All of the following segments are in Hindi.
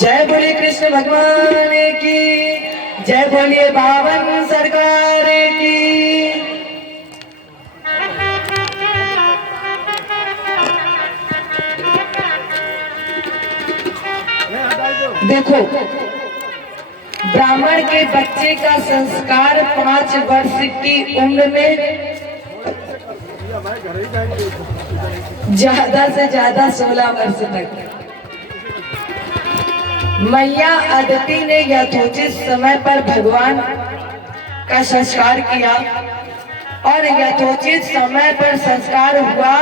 जय बोलिए कृष्ण भगवान की, जय बोलिए बावन सरकार की। देखो, ब्राह्मण के बच्चे का संस्कार 5 वर्ष की उम्र में ज्यादा से ज्यादा 16 वर्ष तक मैया अदिति ने यथोचित समय पर भगवान का संस्कार किया और यथोचित समय पर संस्कार हुआ।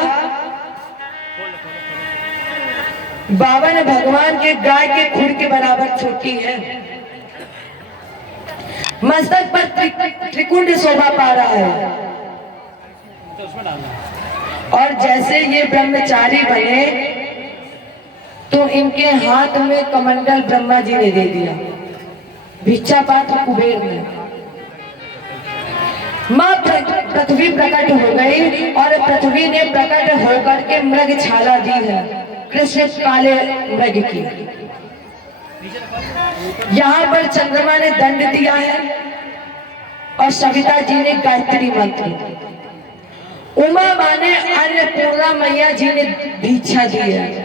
बावन भगवान के गाय के खुर के बराबर छोटी है, मस्तक पर त्रिकुंड शोभा पा रहा है। और जैसे ये ब्रह्मचारी बने तो इनके हाथ में कमंडल ब्रह्मा जी ने दे दिया, भिक्षा पात्र कुबेर ने। माँ पृथ्वी प्रकट हो गई और पृथ्वी ने प्रकट होकर के मृग छाला दी है, कृष्ण काले मृग की। यहाँ पर चंद्रमा ने दंड दिया है और सविता जी ने गायत्री मंत्र, उमा माँ ने अन्नपूर्णा मैया जी ने भिक्षा दी है।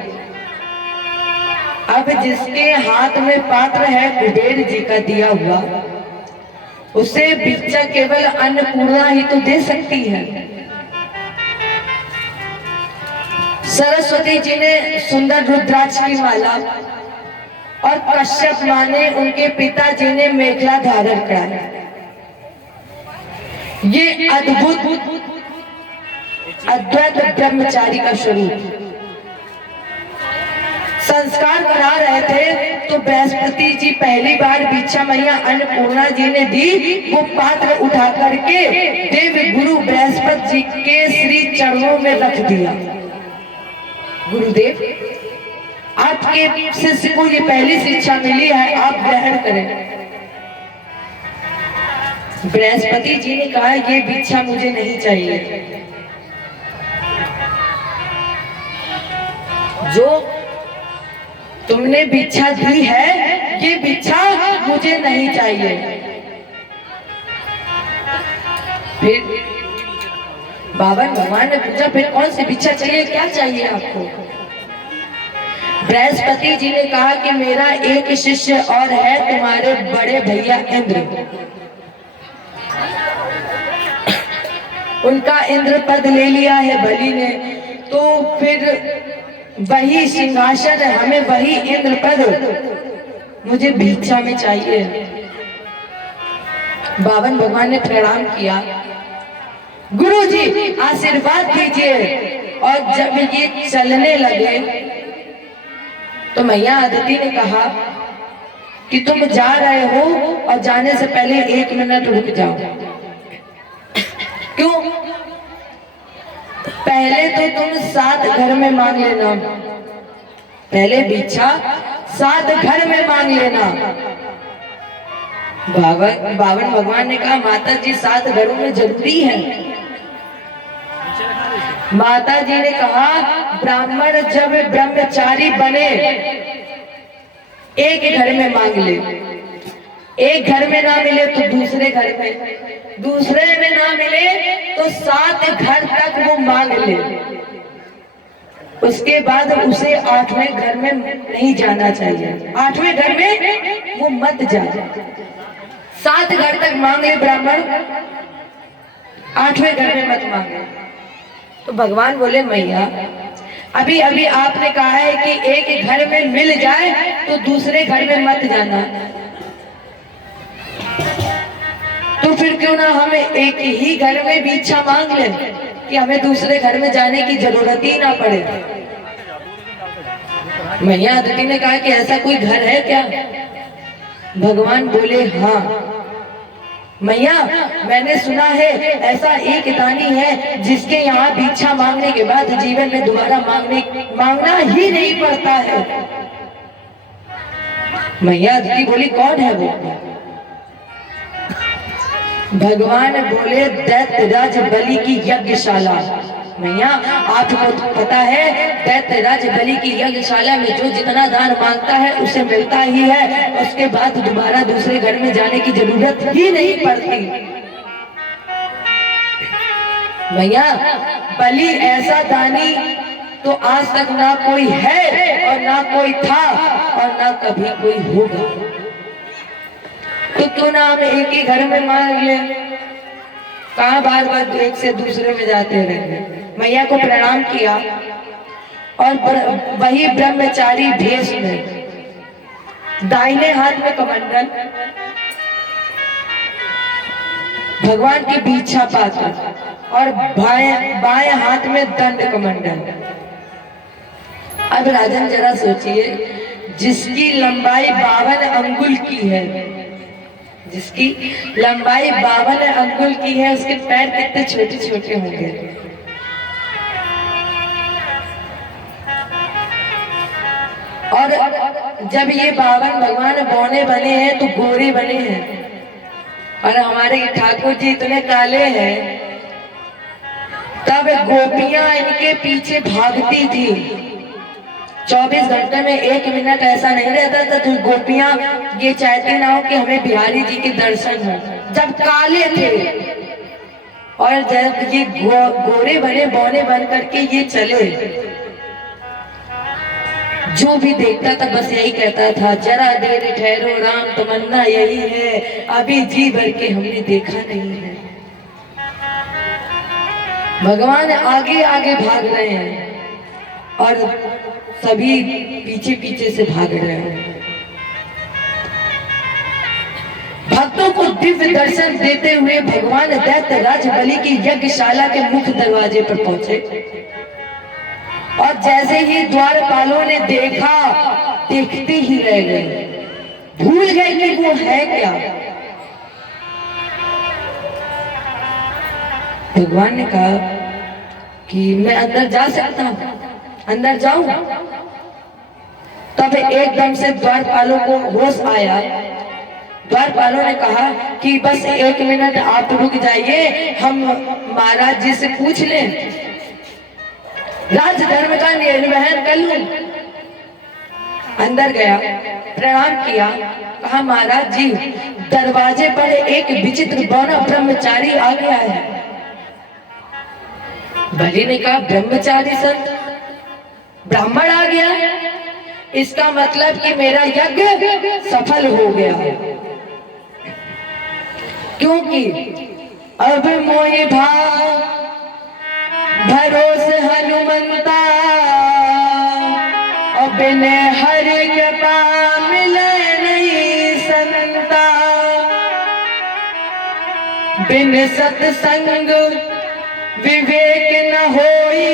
अब जिसके हाथ में पात्र है कुबेर जी का दिया हुआ, उसे भिक्षा केवल अन्नपूर्णा ही तो दे सकती है। सरस्वती जी ने सुंदर रुद्राक्ष की माला और कश्यप माँ ने, उनके पिताजी ने मेखला धारण करा। ये अद्भुत अद्वैत ब्रह्मचारी का स्वरूप संस्कार करा रहे थे तो बृहस्पति जी पहली बार भिक्षा मैया अन्नपूर्णा जी ने दी। वो पात्र उठा करके देव गुरु बृहस्पति जी के श्री चरणों में रख दिया। गुरुदेव, आपके शिष्य को ये पहली शिक्षा मिली है, आप ग्रहण करें। बृहस्पति जी ने कहा ये भिक्षा मुझे नहीं चाहिए, जो तुमने भिक्षा दी है ये भिक्षा मुझे नहीं चाहिए। फिर बावन भगवान ने पूछा, फिर कौन सी भिक्षा चाहिए, क्या चाहिए आपको? बृहस्पति जी ने कहा कि मेरा एक शिष्य और है, तुम्हारे बड़े भैया इंद्र। उनका इंद्र पद ले लिया है बलि ने, तो फिर वही सिंहासन, हमें वही इंद्र पद मुझे भिक्षा में चाहिए। बावन भगवान ने प्रणाम किया, गुरु जी आशीर्वाद दीजिए। और जब ये चलने लगे तो मैया अदिति ने कहा कि तुम जा रहे हो और जाने से पहले 1 मिनट रुक जाओ। क्यों? पहले तो तुम 7 घर में मांग लेना, पहले भिक्षा 7 घर में मांग लेना। बावन भगवान ने कहा माता जी 7 घरों में जरूरी है। माता जी ने कहा ब्राह्मण जब ब्रह्मचारी बने 1 घर में मांग ले, 1 घर में ना मिले तो दूसरे घर में, दूसरे में ना मिले तो 7 घर तक वो मांग ले। उसके बाद उसे 8वें घर में नहीं जाना चाहिए, 8वें घर में वो मत जाए। 7 घर तक मांग ले ब्राह्मण, 8वें घर में मत मांगे। तो भगवान बोले मैया अभी अभी आपने कहा है कि 1 घर में मिल जाए तो दूसरे घर में मत जाना, तो फिर क्यों ना हमें 1 ही घर में भी इच्छा मांग ले कि हमें दूसरे घर में जाने की जरूरत ही ना पड़े। मैया अदिति ने कहा कि ऐसा कोई घर है क्या? भगवान बोले हाँ मैया, मैंने सुना है ऐसा एक दानी है जिसके यहाँ भिक्षा मांगने के बाद जीवन में दोबारा मांगना ही नहीं पड़ता है। मैया अदिति बोली कौन है वो? भगवान बोले दैत्यराज बलि की यज्ञशाला। मैया आपको पता है दैत्यराज बलि की यज्ञशाला में जो जितना दान मांगता है उसे मिलता ही है, उसके बाद दोबारा दूसरे घर में जाने की जरूरत ही नहीं पड़ती। मैया बलि ऐसा दानी तो आज तक ना कोई है और ना कोई था और ना कभी कोई होगा, तो क्यों ना हम 1 ही घर में मांग ले, कहाँ बार बार एक से दूसरे में जाते रहेंगे। मैया को प्रणाम किया और वही ब्रह्मचारी भेष में, दाहिने हाथ में कमंडल, भगवान की भिक्षा पात्र, और बाएं हाथ में दंड कमंडल। अब राजन जरा सोचिए, जिसकी लंबाई 52 अंगुल की है, जिसकी लंबाई 52 अंगुल की है, उसके पैर कितने छोटे छोटे होंगे। और जब ये 52 भगवान बौने बने हैं तो गोरे बने हैं, और हमारे ठाकुर जी इतने काले हैं, तब गोपियां इनके पीछे भागती थी। 24 घंटे में 1 मिनट ऐसा नहीं रहता था तो गोपियां ये चाहती ना हो कि हमें बिहारी जी के दर्शन हो। जब काले थे और जब ये गोरे बने बौने बन करके ये चले, जो भी देखता था बस यही कहता था जरा देर ठहरो राम, तमन्ना यही है, अभी जी भर के हमने देखा नहीं है। भगवान आगे आगे भाग रहे हैं और सभी पीछे पीछे से भाग रहे हैं। भक्तों को दिव्य दर्शन देते हुए भगवान दैत्यराज बलि की यज्ञशाला के मुख्य दरवाजे पर पहुंचे, और जैसे ही द्वारपालों ने देखा, देखते ही रह गए, भूल गए कि वो है क्या। भगवान ने कहा कि मैं अंदर जा सकता हूं, अंदर जाऊं। तब एकदम से द्वारपालों को होश आया। द्वारपालों ने कहा कि बस 1 मिनट आप रुक जाइए, हम महाराज जी से पूछ लें, राजधर्म का निर्वहन कर लूं। अंदर गया, प्रणाम किया, कहा महाराज जी दरवाजे पर एक विचित्र बौना ब्रह्मचारी आ गया है। बलि ने कहा ब्रह्मचारी संत, ब्राह्मण आ गया, इसका मतलब कि मेरा यज्ञ सफल हो गया, क्योंकि अब मोहि भाव भरोसे हनुमंता, और बिन हरि कृपा मिले नहीं संता। बिन सत्संग विवेक न होई,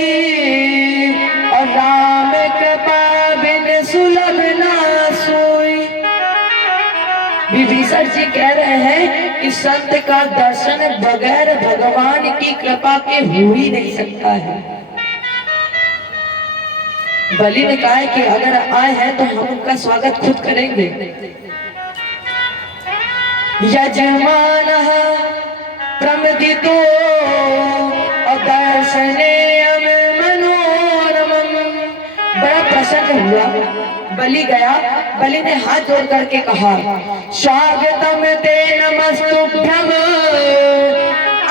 और राम कृपा बिन सुलभ ना सोई। विभीषण जी कह रहे हैं कि संत का दर्शन बगैर भगवान की कृपा के हो ही नहीं सकता है। बलि ने कहा है कि अगर आए हैं तो हम उनका स्वागत खुद करेंगे। यजमान प्रमदितो दर्शने मनोरमम। बड़ा प्रसन्न हुआ, बलि गया। बलि ने हाथ जोड़ करके कहा, स्वागतम ते नमस्तुभ्यम।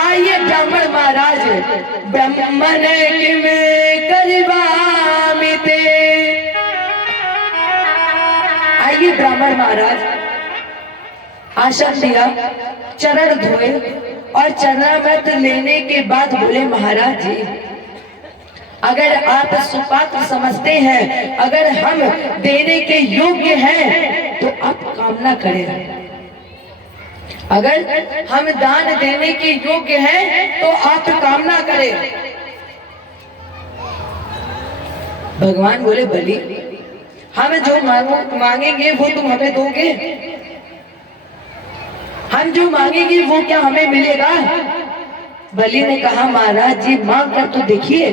आइए ब्राह्मण महाराज, ब्राह्मण किम करिवामिते। आइए ब्राह्मण महाराज, आसन दिया, चरण धोए, और चरणामृत लेने के बाद बोले, महाराज जी अगर आप सुपात्र समझते हैं, अगर हम देने के योग्य हैं तो आप कामना करें। अगर हम दान देने के योग्य हैं तो आप कामना करें। भगवान बोले, बलि हम जो मांगेंगे वो तुम हमें दोगे? हम जो मांगेंगे वो क्या हमें मिलेगा? बलि ने कहा, महाराज जी मांग कर तो देखिए,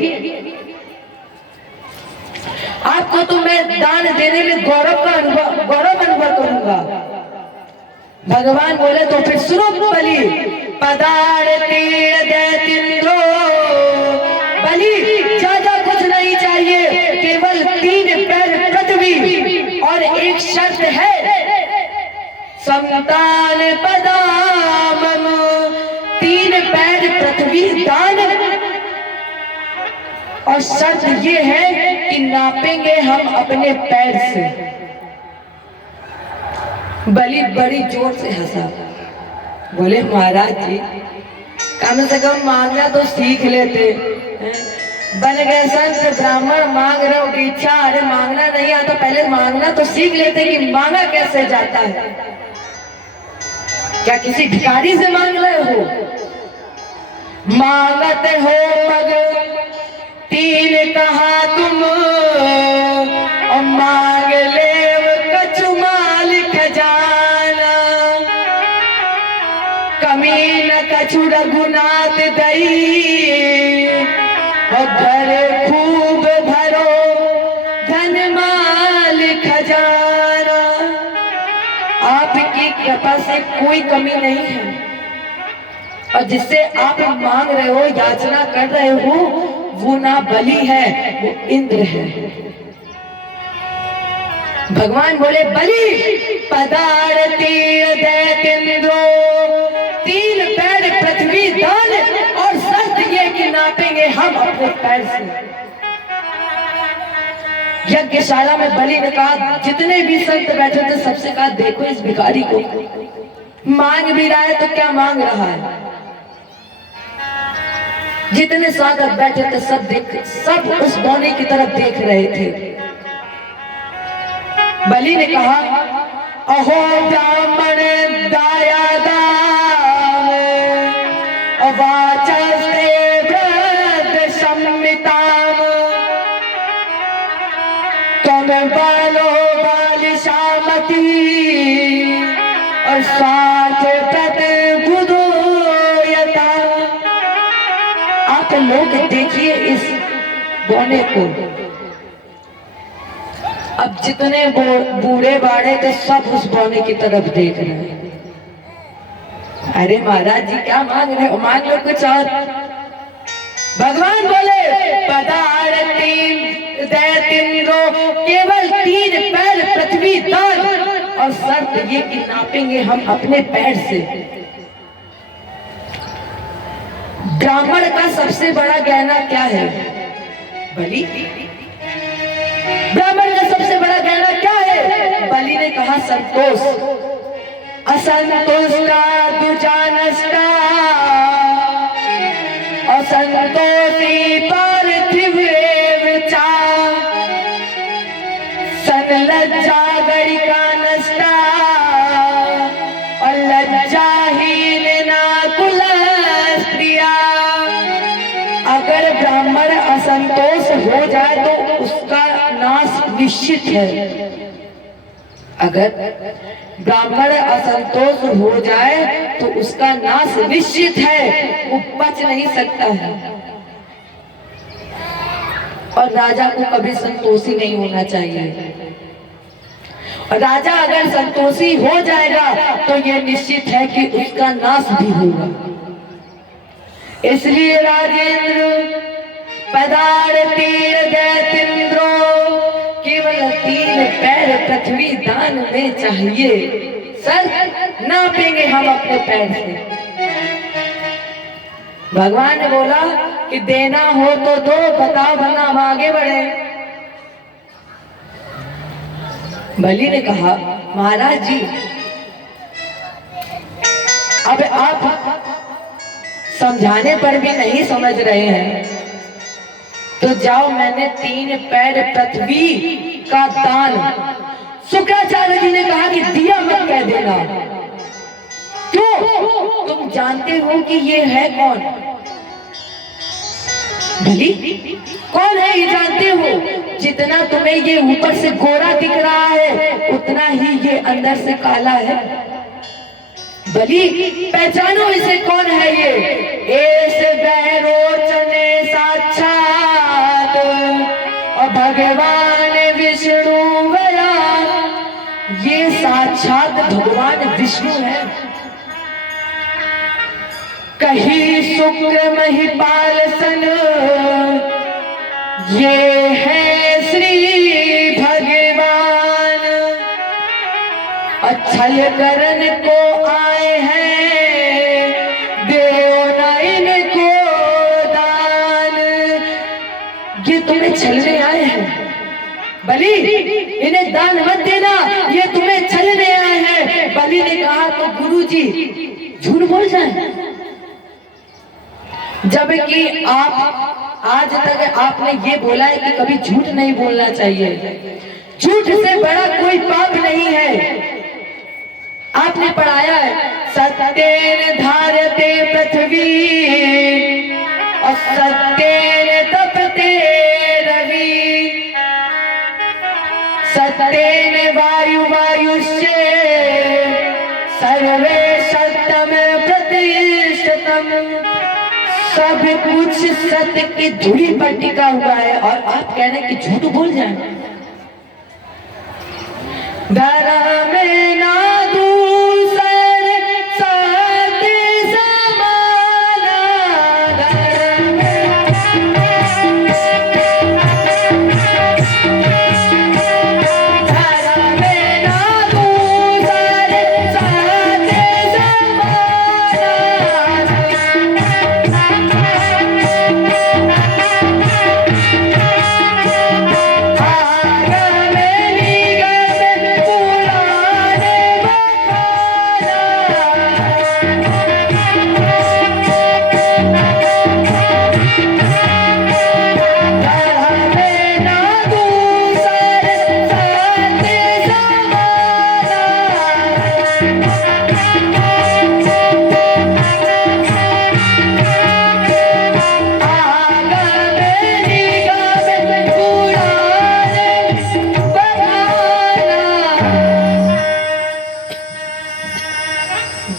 आपको तो मैं दान देने में गौरव अनुभव करूंगा। भगवान बोले, तो फिर सुनो बलि। पदार्थिंद्रो, बलि ज्यादा कुछ नहीं चाहिए, केवल 3 पैर पृथ्वी, और एक शर्त है, संतान पदामम। 3 पैर पृथ्वी दान, और शर्त ये है कि नापेंगे हम अपने पैर से। बलि बड़ी जोर से हंसा, बोले, महाराज जी कम से कम मांगना तो सीख लेते। बन गए संत, ब्राह्मण मांग रहे हो भिक्षा, अरे मांगना नहीं आता, पहले मांगना तो सीख लेते कि मांगा कैसे जाता है। क्या किसी भिखारी से मांग रहे हो? मांगते हो पग 3 कहा तुम, और मांग ले कछु माल खजाना। कमी न कछु रघुनाथ दई, और घर खूब भरो धन माल खजाना। आपकी कृपा से कोई कमी नहीं है, और जिससे आप मांग रहे हो, याचना कर रहे हो, वो ना बलि है, वो इंद्र है। भगवान बोले, बलि पदार्थिंद्रो, 3 पैर पृथ्वी दान, और शर्त ये कि नापेंगे हम अपने पैर से। यज्ञशाला में बलि ने कहा, जितने भी संत बैठे थे सबसे कहा, देखो इस भिखारी को, मांग भी रहा है तो क्या मांग रहा है। जितने साधक बैठे थे सब उस बौने की तरफ देख रहे थे। बलि ने कहा, अहो ब्राह्मण दाया दान, वाचस्ते व्रत संहिताम। तुम बालो बालिशामती, और साथ प्रत बुधोयता। आप लोग देखिए इस बौने को, अब जितने बूढ़े बाड़े थे सब उस बौने की तरफ देख रहे हैं। अरे महाराज जी क्या मांग रहे हो? मांग लो कुछ और। भगवान बोले, पदार्थिंद्रो, केवल 3 पैर पृथ्वी दान, और शर्त ये कि नापेंगे हम अपने पैर से। ब्राह्मण का सबसे बड़ा गहना क्या है? बलि। ब्राह्मण का सबसे बड़ा गहना क्या है? बलि ने कहा, संतोष। असंतोष का दूजा नष्टा, असंतोषी पर हो जाए तो उसका नाश निश्चित है। अगर ब्राह्मण असंतोष हो जाए तो उसका नाश निश्चित है, वो बच नहीं सकता है। और राजा को कभी संतोषी नहीं होना चाहिए। और राजा अगर संतोषी हो जाएगा तो यह निश्चित है कि उसका नाश भी होगा। इसलिए राजेंद्र पदार तीर दैतिंद्रो, केवल 3 पैर पृथ्वी दान में चाहिए। सर नापेंगे हम अपने पैर से। भगवान ने बोला कि देना हो तो दो, बताओ वरना हम आगे बढ़े। बलि ने कहा महाराज जी, अब आप समझाने पर भी नहीं समझ रहे हैं तो जाओ, मैंने 3 पैर पृथ्वी का दान। शुक्राचार्य जी ने कहा कि दिया मत कह देना। क्यों? तुम जानते हो कि ये है कौन? बलि कौन है ये जानते हो? जितना तुम्हें ये ऊपर से गोरा दिख रहा है उतना ही ये अंदर से काला है। बलि पहचानो इसे, कौन है ये? ऐसे बहरोचने साक्षात और भगवान विष्णु गया। ये साक्षात भगवान विष्णु है। कही शुक्र महिपाल सन, ये है श्री भगवान। अच्छल करन को आए हैं, देव न इनको दान। ये तुम्हें छलने आए हैं बलि, इन्हें दान मत देना, ये तुम्हें छलने आए हैं। बलि ने कहा तो गुरुजी झूठ बोल जाए, जबकि आप आज तक आपने ये बोला है कि कभी झूठ नहीं बोलना चाहिए। झूठ से बड़ा कोई पाप नहीं है। आपने पढ़ाया है सत्येन धार्यते पृथ्वी और सत्येन तपते रवि, सत्येन वायु वायुष्ये सर्वे सत्यम प्रतिष्ठितम। सब कुछ सत्य की धुरी पर टिका हुआ है और आप कह रहे हैं कि झूठ बोल जाए। धर्म में ना दूसर सत्य समाना, धर्म में ना दूसर सत्य समाना।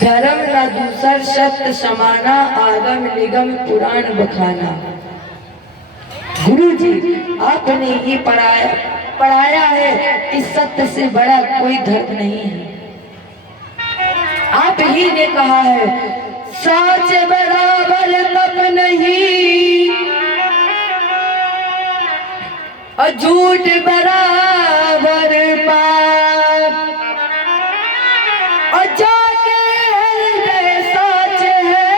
धर्म न दूसर सत्य समाना, आगम निगम पुराण बखाना। गुरु जी आपने ये पढ़ाया है कि सत्य से बड़ा कोई धर्म नहीं है। आप ही ने कहा है सच बराबर तप नहीं और झूठ बराबर पाप। और जाके हृदय सच है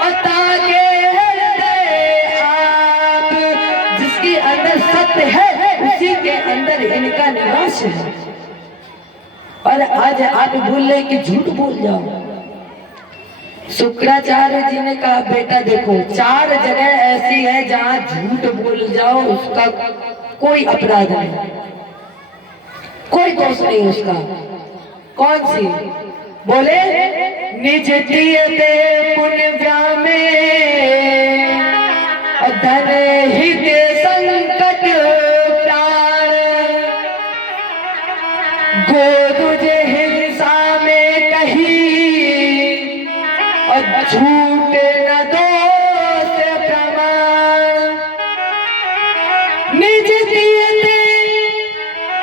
और ताके हृदय आप। जिसके अंदर सत्य है उसी के अंदर इनका निवास है। और आज आप बोल रहे कि झूठ बोल जाओ। शुक्राचार्य जी ने कहा बेटा देखो 4 जगह ऐसी है जहां झूठ बोल जाओ उसका कोई अपराध नहीं, कोई दोष नहीं उसका। कौन सी? बोले निज दियते पुण्य व्यामे धन हित झूठे न दोष प्रमाण, निज दियते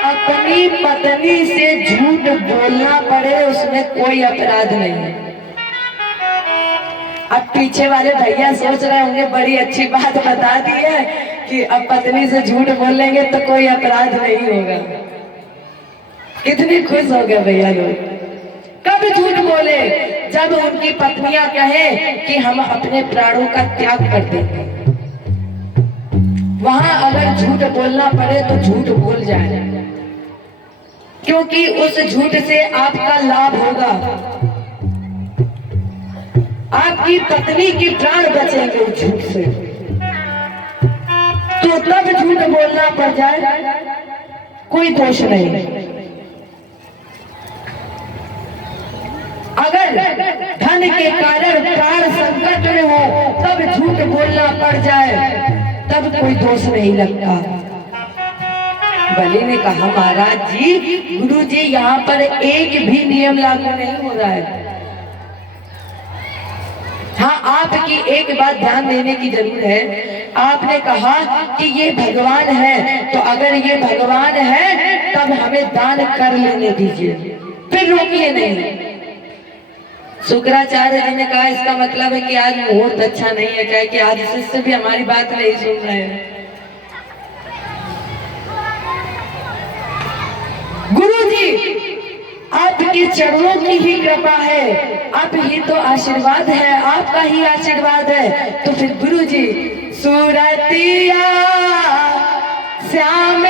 अपनी पत्नी से झूठ बोलना पड़े उसमें कोई अपराध नहीं है। अब पीछे वाले भैया सोच रहे होंगे बड़ी अच्छी बात बता दी है कि अब पत्नी से झूठ बोलेंगे तो कोई अपराध नहीं होगा। कितने खुश हो गए भैया लोग। कब झूठ बोले? जब उनकी पत्नियां कहे कि हम अपने प्राणों का त्याग कर देंगे। वहां अगर झूठ बोलना पड़े तो झूठ बोल जाए, क्योंकि उस झूठ से आपका लाभ होगा, आपकी पत्नी की प्राण बचेंगे उस झूठ से। तो तब झूठ बोलना पड़ जाए कोई दोष नहीं। अगर धन के कारण प्राण संकट में हो तब झूठ बोलना पड़ जाए तब कोई दोष नहीं लगता। बलि ने कहा महाराज जी, गुरु जी यहाँ पर एक भी नियम लागू नहीं हो रहा है। हाँ, आपकी एक बात ध्यान देने की जरूरत है। आपने कहा कि ये भगवान है, तो अगर ये भगवान है तब हमें दान कर लेने दीजिए, फिर रोकिए नहीं। शुक्राचार्य जी ने कहा इसका मतलब है कि आज मुहूर्त अच्छा नहीं है, क्या कि आज शिष्य भी हमारी बात नहीं सुन रहे हैं। गुरु जी आपके चरणों की ही कृपा है, आप ही तो आशीर्वाद है, आपका ही आशीर्वाद है। तो फिर गुरु जी सूरतिया श्याम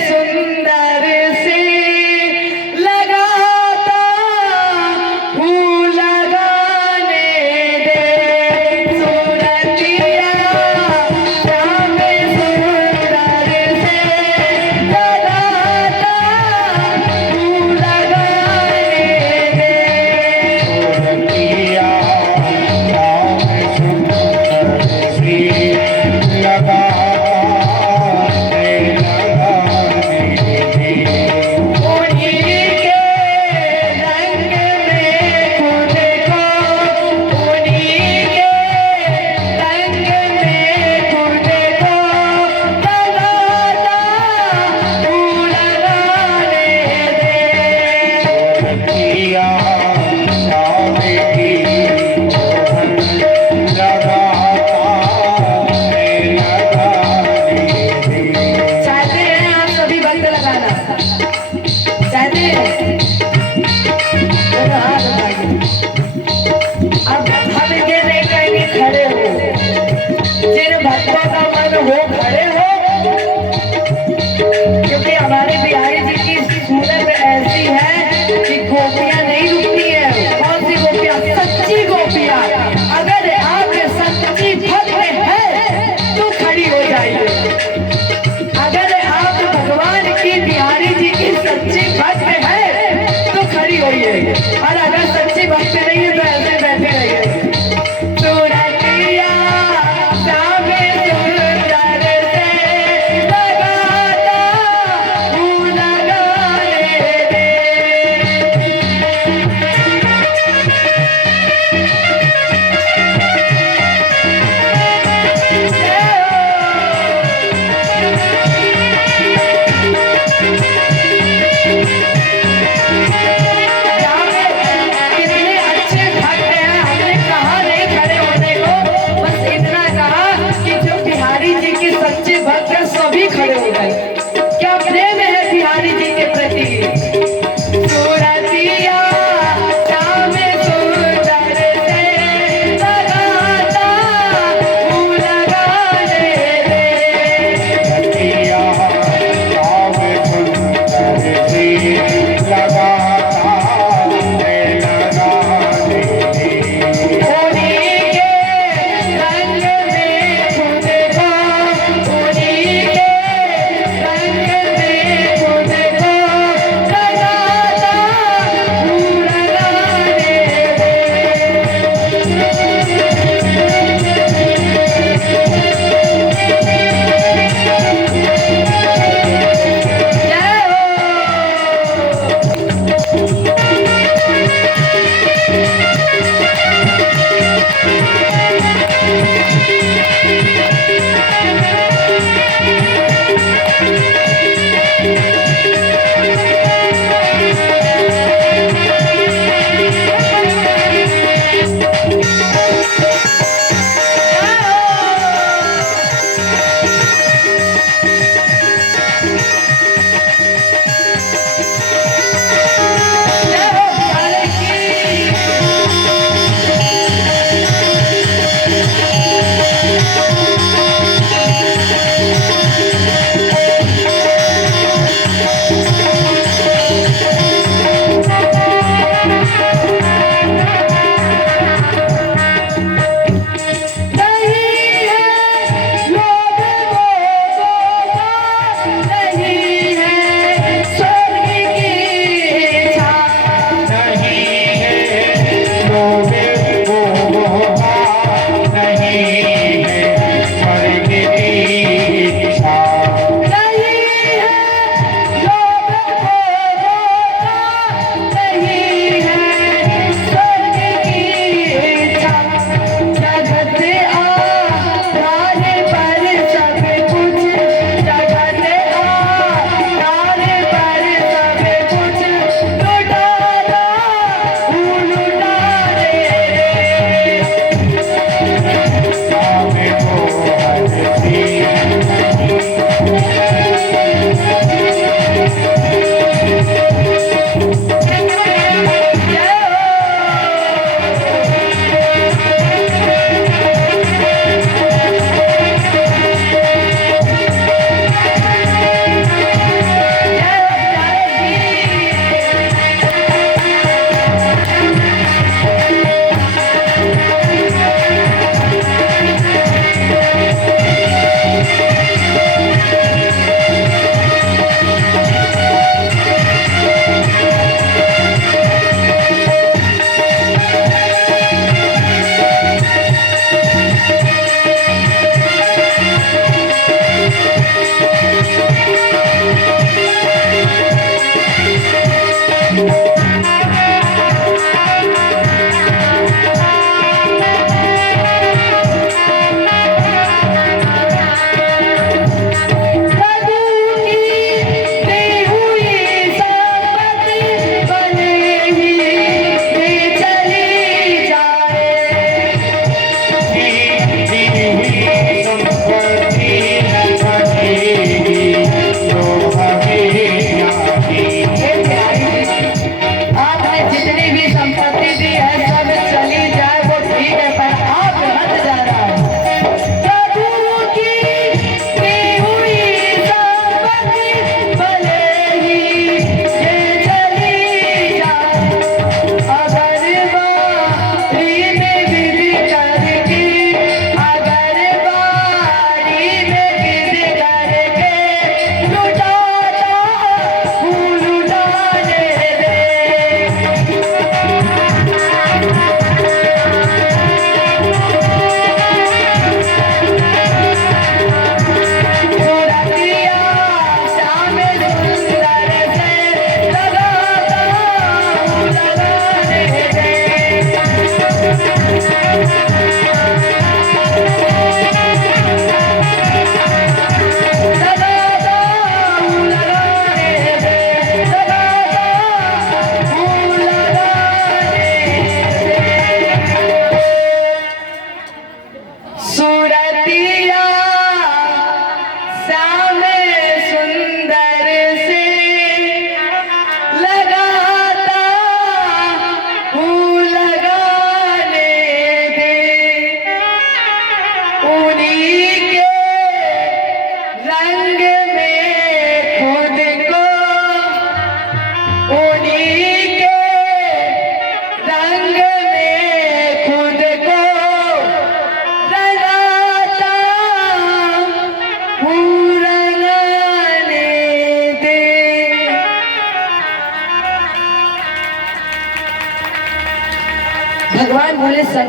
सुंदर से लगाता हूँ लगाने दे, सूरतिया श्याम सुंदर से लगाता हूँ लगाने दे, सूरतिया श्याम सुंदर से लगाने लगा।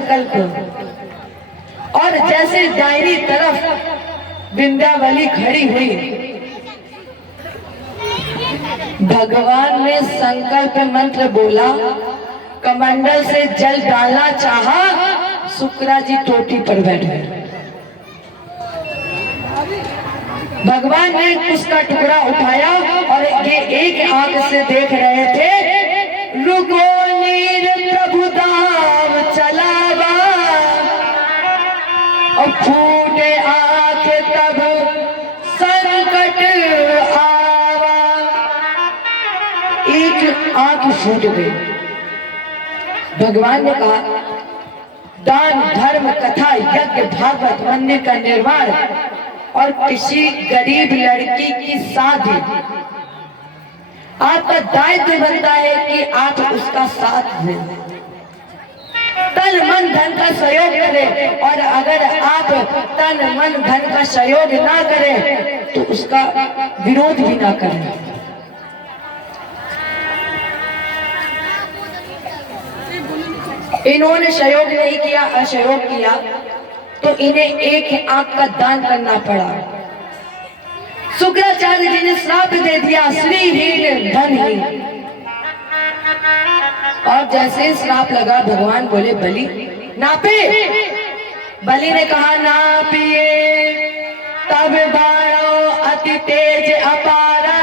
संकल्प, और जैसे दाहिनी तरफ विंध्यावली खड़ी हुई, भगवान ने संकल्प मंत्र बोला, कमंडल से जल डालना चाहा, शुक्रा जी टोटी पर बैठ गए। भगवान ने उसका टुकड़ा उठाया और ये एक आंख से देख रहे थे। रुको नीर प्रभु दाम चलावा, और फूटे आंख तब संकट आवा। एक आंख फूट गई। भगवान ने कहा, दान धर्म कथा यज्ञ भागवत मंदिर का निर्माण और किसी गरीब लड़की की शादी, आपका दायित्व बनता है कि आप उसका साथ दें, तन मन धन का सहयोग करें। और अगर आप तन मन धन का सहयोग ना करें तो उसका विरोध भी ना करें। इन्होंने सहयोग नहीं किया, असहयोग किया, तो इन्हें एक आंख का दान करना पड़ा। शुक्राचार्य जी ने श्राप दे दिया, श्रीहीन धनहीन। और जैसे श्राप लगा, भगवान बोले, बलि नापे। बलि ने कहा, नापिए। तब बाणों अति तेज अपारा,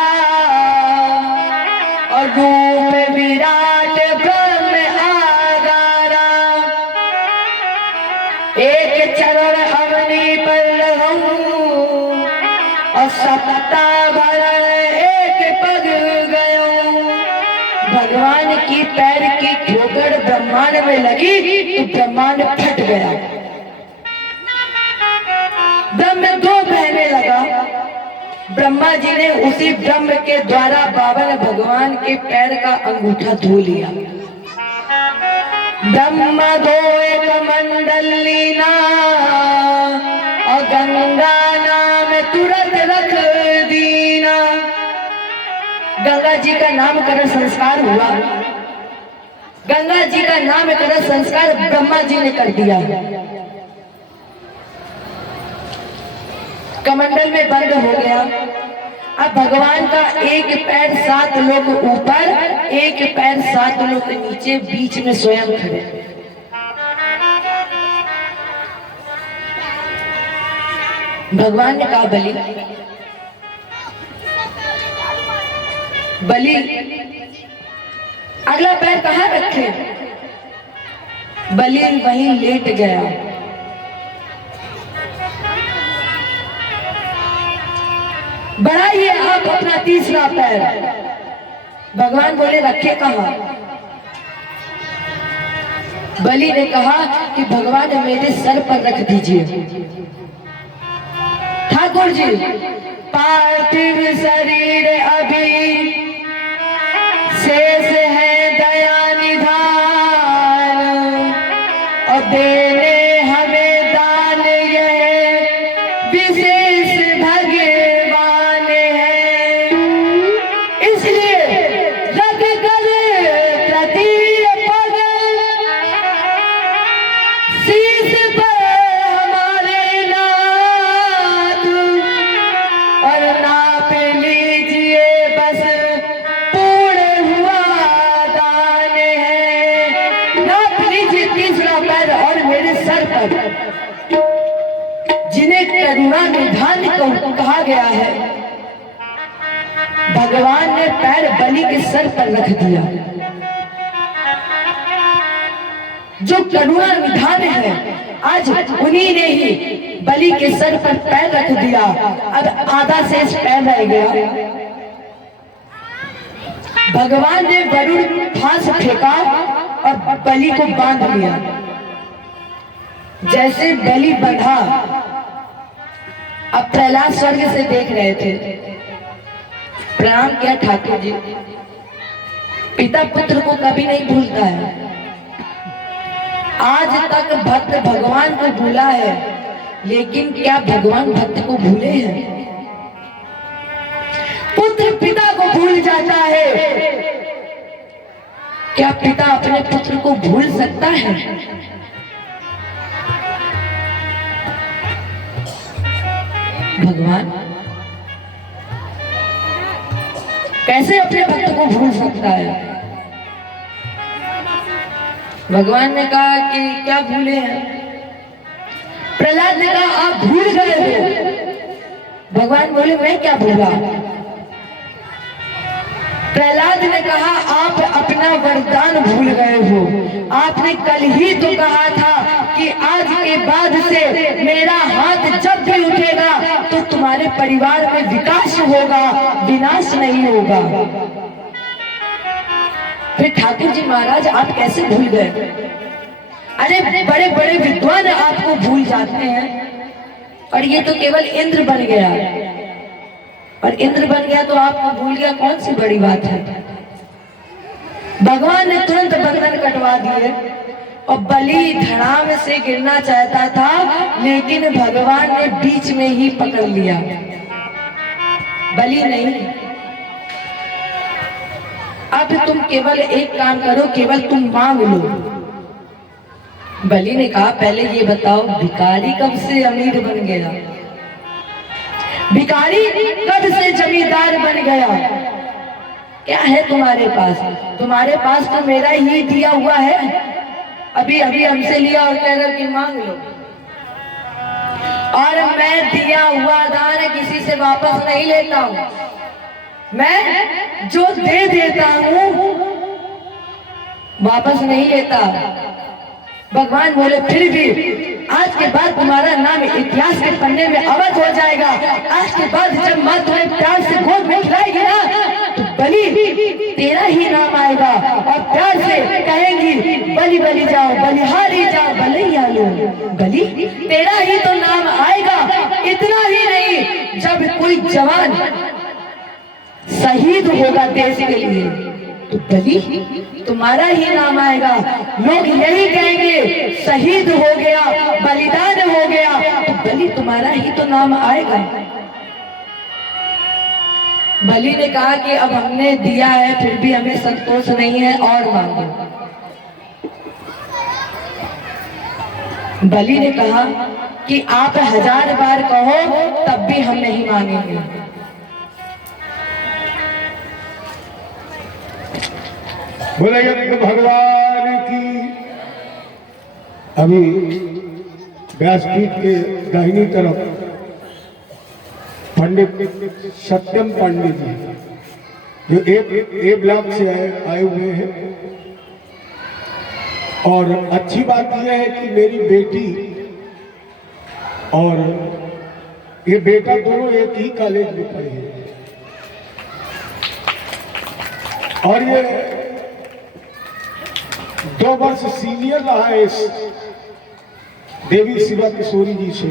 और रूप विराट ब्रह्म आगारा। एक चरण अवनी पर रहूं, और सप्ता भर एक पग गयो। भगवान की पैर की ठोकर ब्रह्मांड में लगी तो ब्रह्मांड फट गया। ब्रह्म दो बहने लगा। ब्रह्मा जी ने उसी ब्रह्म के द्वारा बावन भगवान के पैर का अंगूठा धो लिया। ब्रह्म दो एक मंडल लीना, और गंगा नाम तुरंत रख दीना। गंगा जी का नामकरण संस्कार हुआ। गंगा जी का नामकरण संस्कार ब्रह्मा जी ने कर दिया। कमंडल में बंद हो गया। अब भगवान का एक पैर 7 लोग ऊपर, एक पैर 7 लोग नीचे, बीच में स्वयं खड़े। भगवान ने कहा, बलि बलि अगला पैर कहाँ रखे? बलि वहीं लेट गया। बढ़ाइए आप अपना तीसरा पैर। भगवान बोले, रखे कहाँ? बलि ने कहा कि भगवान मेरे सर पर रख दीजिए। ठाकुर जी, पार्थिव शरीर अभी शेष है दया निधान, और देने हमें दान यह विशेष भगवान है। इसलिए रख कर प्रति पग, शीश पर हमारे नाथ, और नाप लीजिए बस पूर्ण हुआ दान है। नाप लीजिए तीसरा पैर और मेरे सर पर, जिन्हें करुणा निधान कहा गया है, भगवान ने पैर बलि के सर पर रख दिया। जो करुणा निधान है, आज उन्हीं ने ही बलि के सर पर पैर रख दिया। अब आधा शेष पैर रह गया। भगवान ने वरुण फांस फेंका और बलि को बांध लिया। जैसे बलि बंधा, अब प्रहलाद स्वर्ग से देख रहे थे। प्रणाम किया, ठाकुर जी, पिता पुत्र को कभी नहीं भूलता है। आज तक भक्त भगवान को भूला है, लेकिन क्या भगवान भक्त को भूले हैं? पुत्र पिता को भूल जाता है, क्या पिता अपने पुत्र को भूल सकता है? भगवान कैसे अपने भक्त को भूल सकता है। भगवान ने कहा कि क्या भूले हैं। प्रहलाद ने कहा आप भूल गए हो। भगवान बोले मैं क्या भूला। प्रहलाद ने कहा आप अपना वरदान भूल गए हो। आपने कल ही तो कहा था कि आज के बाद से मेरा हाथ जब भी उठेगा तो तुम्हारे परिवार में विकास होगा, विनाश नहीं होगा। फिर ठाकुर जी महाराज आप कैसे भूल गए। अरे बड़े बड़े विद्वान आपको भूल जाते हैं और ये तो केवल इंद्र बन गया, और इंद्र बन गया तो आपको भूल गया, कौन सी बड़ी बात है। भगवान ने तुरंत बंधन कटवा दिए और बलि धड़ाम से गिरना चाहता था, लेकिन भगवान ने बीच में ही पकड़ लिया। बलि नहीं, अब तुम केवल एक काम करो, केवल तुम मांग लो। बलि ने कहा पहले ये बताओ भिखारी कब से अमीर बन गया, भिखारी कब से जमींदार बन गया। क्या है तुम्हारे पास। तुम्हारे पास तो मेरा ही दिया हुआ है, अभी अभी हमसे लिया और कह रहे कि मांग लो। और मैं दिया हुआ दान किसी से वापस नहीं लेता हूं, मैं जो दे देता हूं वापस नहीं लेता। भगवान बोले फिर भी आज के बाद तुम्हारा नाम इतिहास के पन्ने में अवध हो जाएगा। आज के बाद जब माँ तुम्हें प्यार से गोद में खिलाएगी ना तो बलि तेरा ही नाम आएगा और प्यार से कहेंगी बलि बलि जाओ, बलिहारी जाओ, बलैया लो। बलि तेरा ही तो नाम आएगा। इतना ही नहीं, जब कोई जवान शहीद होगा देश के लिए तो बलि तुम्हारा ही नाम आएगा। लोग यही कहेंगे शहीद हो गया, बलिदान हो गया, तो बलि तुम्हारा ही तो नाम आएगा। बलि ने कहा कि अब हमने दिया है फिर भी हमें संतोष नहीं है, और मांगो। बलि ने कहा कि आप 1000 बार कहो तब भी हम नहीं मांगेंगे। बोले भगवान की। अभी व्यासपीठ के दाहिनी तरफ पंडित सत्यम पांडे जी जो ए ब्लॉक से आए हुए हैं। और अच्छी बात यह है कि मेरी बेटी और ये बेटा दोनों एक ही कॉलेज में पढ़े हैं। और ये 2 वर्ष सीनियर रहा है इस देवी शिवा किशोरी जी से।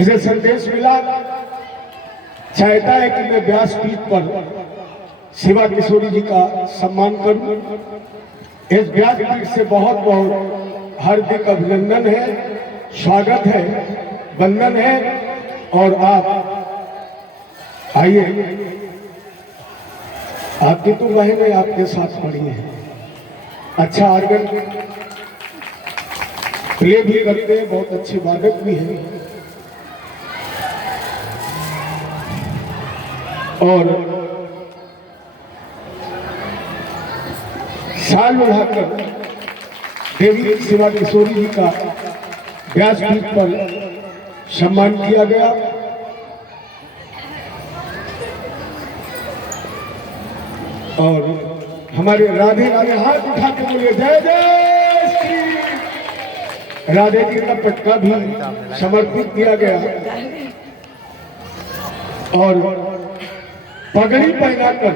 इसे संदेश मिला, चाहता है कि मैं व्यासपीठ पर शिवा किशोरी जी का सम्मान करूं। इस व्यासपीठ से बहुत बहुत हार्दिक अभिनंदन है, स्वागत है, वंदन है। और आप आइए, आपकी तो बहनें आपके साथ पढ़ी हैं, अच्छा ऑर्गन प्ले भी करते हैं, बहुत अच्छे वादक भी हैं। और साल बढ़ाकर देवी शिवा किशोरी जी का व्यासपीठ पर सम्मान किया गया। और हमारे राधे राधे हाथ उठा के बोलिए जय जय श्री राधे जी का पटका भी समर्पित किया गया। और पगड़ी पहनाकर,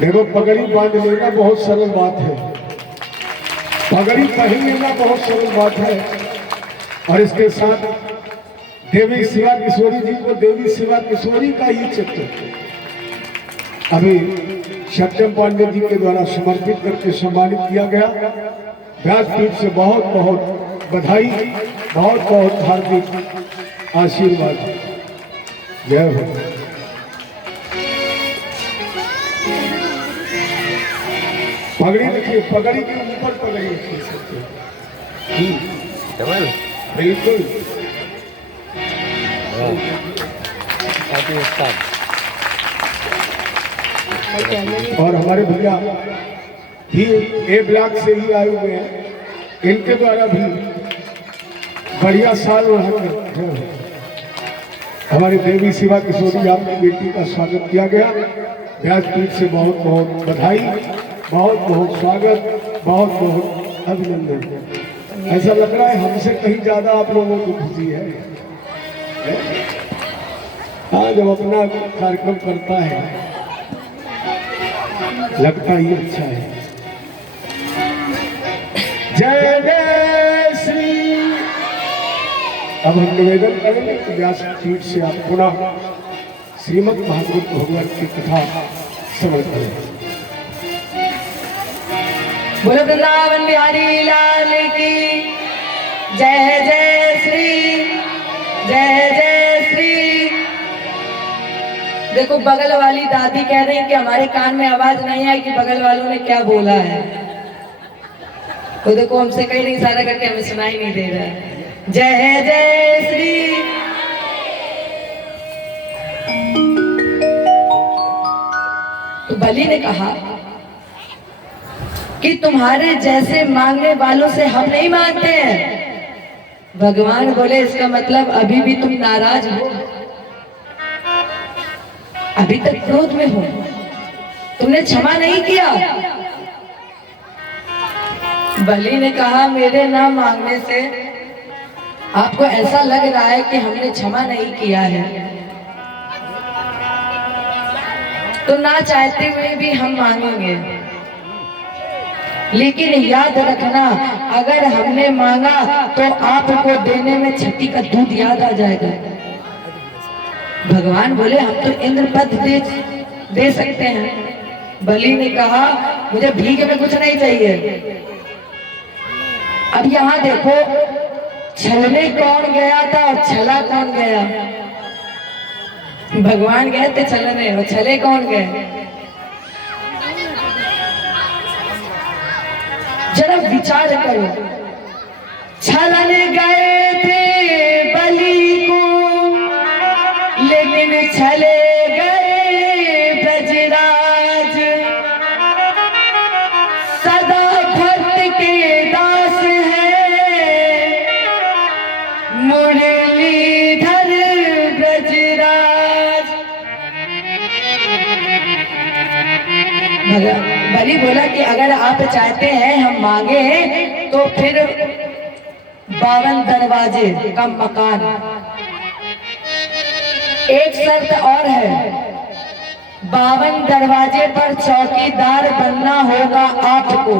देखो पगड़ी बांध लेना बहुत सरल बात है, पगड़ी पहन लेना बहुत सरल बात है। और इसके साथ देवी शिवा किशोरी जी को देवी शिवा किशोरी का ही चित्र अभी सत्यम पांडे जी के द्वारा समर्पित करके सम्मानित किया गया। व्यासपीठ से बहुत बहुत बधाई, बहुत बहुत हार्दिक आशीर्वाद। जय हो। पगड़ी देखिए, पगड़ी के ऊपर पगड़ी रखी सकते। कमल बिल्कुल। और हमारे भैया भी ए ब्लॉक से ही आए हुए हैं, इनके द्वारा भी बढ़िया साल हमारी देवी शिवा किशोरी आपकी बेटी का स्वागत किया गया। व्यासपीठ से बहुत बहुत बधाई, बहुत बहुत स्वागत, बहुत बहुत अभिनंदन। ऐसा लग रहा है हमसे कहीं ज्यादा आप लोगों को खुशी है। हाँ, जब अपना कार्यक्रम करता है लगता ही अच्छा है। जय जय श्री। अब हम निवेदन करेंगे कि व्यासपीठ से आप पुनः श्रीमद् भागवत भगवत की कथा श्रवण करें। बोलो वृंदावन बिहारी लाल की जय जय श्री, जय जय श्री। देखो बगल वाली दादी कह रही कि हमारे कान में आवाज नहीं आई कि बगल वालों ने क्या बोला है। तो देखो हमसे कहीं नहीं, इशारा करके हमें सुनाई नहीं दे रहा है। जय जय श्री। तो बलि ने कहा कि तुम्हारे जैसे मांगने वालों से हम नहीं मांगते हैं। भगवान बोले इसका मतलब अभी भी तुम नाराज हो, अभी तक क्रोध में हो, तुमने क्षमा नहीं किया। बलि ने कहा मेरे ना मांगने से आपको ऐसा लग रहा है कि हमने क्षमा नहीं किया है, तो ना चाहते हुए भी हम मांगेंगे। लेकिन याद रखना, अगर हमने मांगा तो आपको देने में छठी का दूध याद आ जाएगा। भगवान बोले हम तो इंद्र पद दे सकते हैं। बलि ने कहा मुझे भीख में कुछ नहीं चाहिए। अब यहाँ देखो, छलने कौन गया था और छला कौन गया? भगवान गए थे छलने और छले कौन गए? जरा विचार करो। छलने गए थे बलि को, लेकिन छले गए ब्रजराज। सदा भक्त के दास है मुरलीधर ब्रजराज। बलि बोला कि अगर आप चाहते हैं हम मांगे तो फिर 52 दरवाजे का मकान। एक शर्त और है, 52 दरवाजे पर चौकीदार बनना होगा आपको।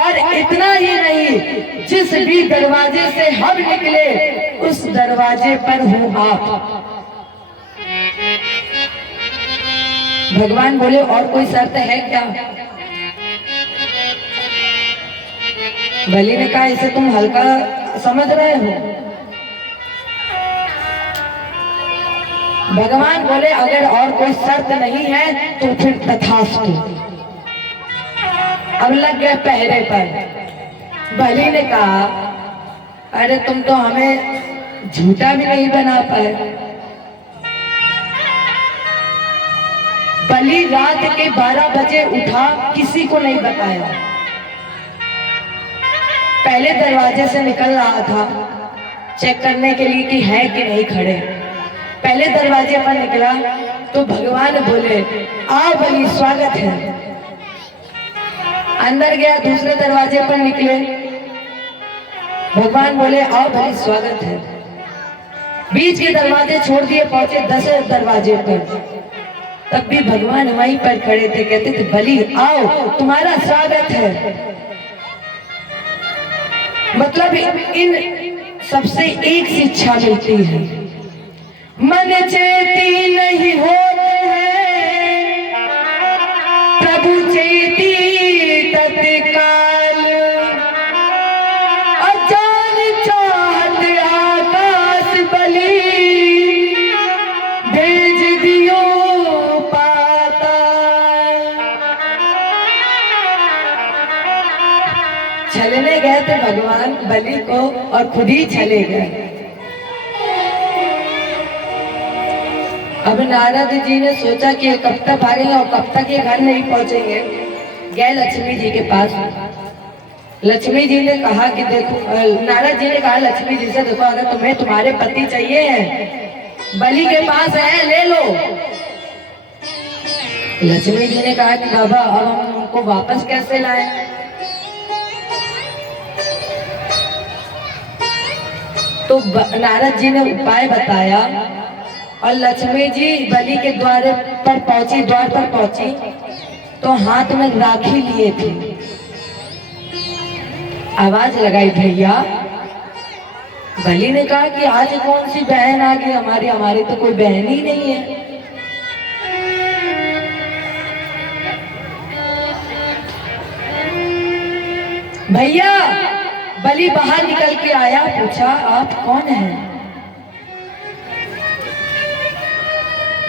और इतना ही नहीं, जिस भी दरवाजे से हम निकले उस दरवाजे पर हूँ आप। भगवान बोले और कोई शर्त है क्या? बलि ने कहा इसे तुम हल्का समझ रहे हो। भगवान बोले अगर और कोई शर्त नहीं है तो फिर तथास्तु। अब लग गए पहरे पर। बलि ने कहा अरे तुम तो हमें झूठा भी नहीं बना पाए। बलि रात के 12 बजे उठा, किसी को नहीं बताया। पहले दरवाजे से निकल रहा था चेक करने के लिए कि है कि नहीं खड़े। पहले दरवाजे पर निकला तो भगवान बोले आओ बलि स्वागत है। अंदर गया, दूसरे दरवाजे पर निकले, भगवान बोले आओ बलि स्वागत है। बीच के दरवाजे छोड़ दिए, पहुंचे 10 दरवाजे पर। तब भी भगवान वहीं पर खड़े थे, कहते थे बलि आओ तुम्हारा स्वागत है। मतलब इन सबसे एक शिक्षा मिलती है, मन चेती नहीं होते हैं प्रभु चेती तत्काल। अजान चाहत आकाश बलि भेज दियो पाताल। छलने गए थे भगवान बलि को और खुद ही चले गए। अब नारद जी ने सोचा कि ये कब तक भागेंगे और कब तक ये घर नहीं पहुंचेंगे। गए लक्ष्मी जी के पास। लक्ष्मी जी ने कहा कि देखो, नारद जी ने कहा लक्ष्मी जी से, देखो अगर तुम्हें तुम्हारे पति चाहिए हैं, बलि के पास है, ले लो। लक्ष्मी जी ने कहा कि बाबा अब हम उनको वापस कैसे लाएं? तो नारद जी ने उपाय बताया और लक्ष्मी जी बलि के द्वार पर पहुंची तो हाथ में राखी लिए थे। आवाज लगाई भैया। बलि ने कहा कि आज कौन सी बहन आ गई हमारी तो कोई बहन ही नहीं है। भैया बलि बाहर निकल के आया, पूछा आप कौन हैं?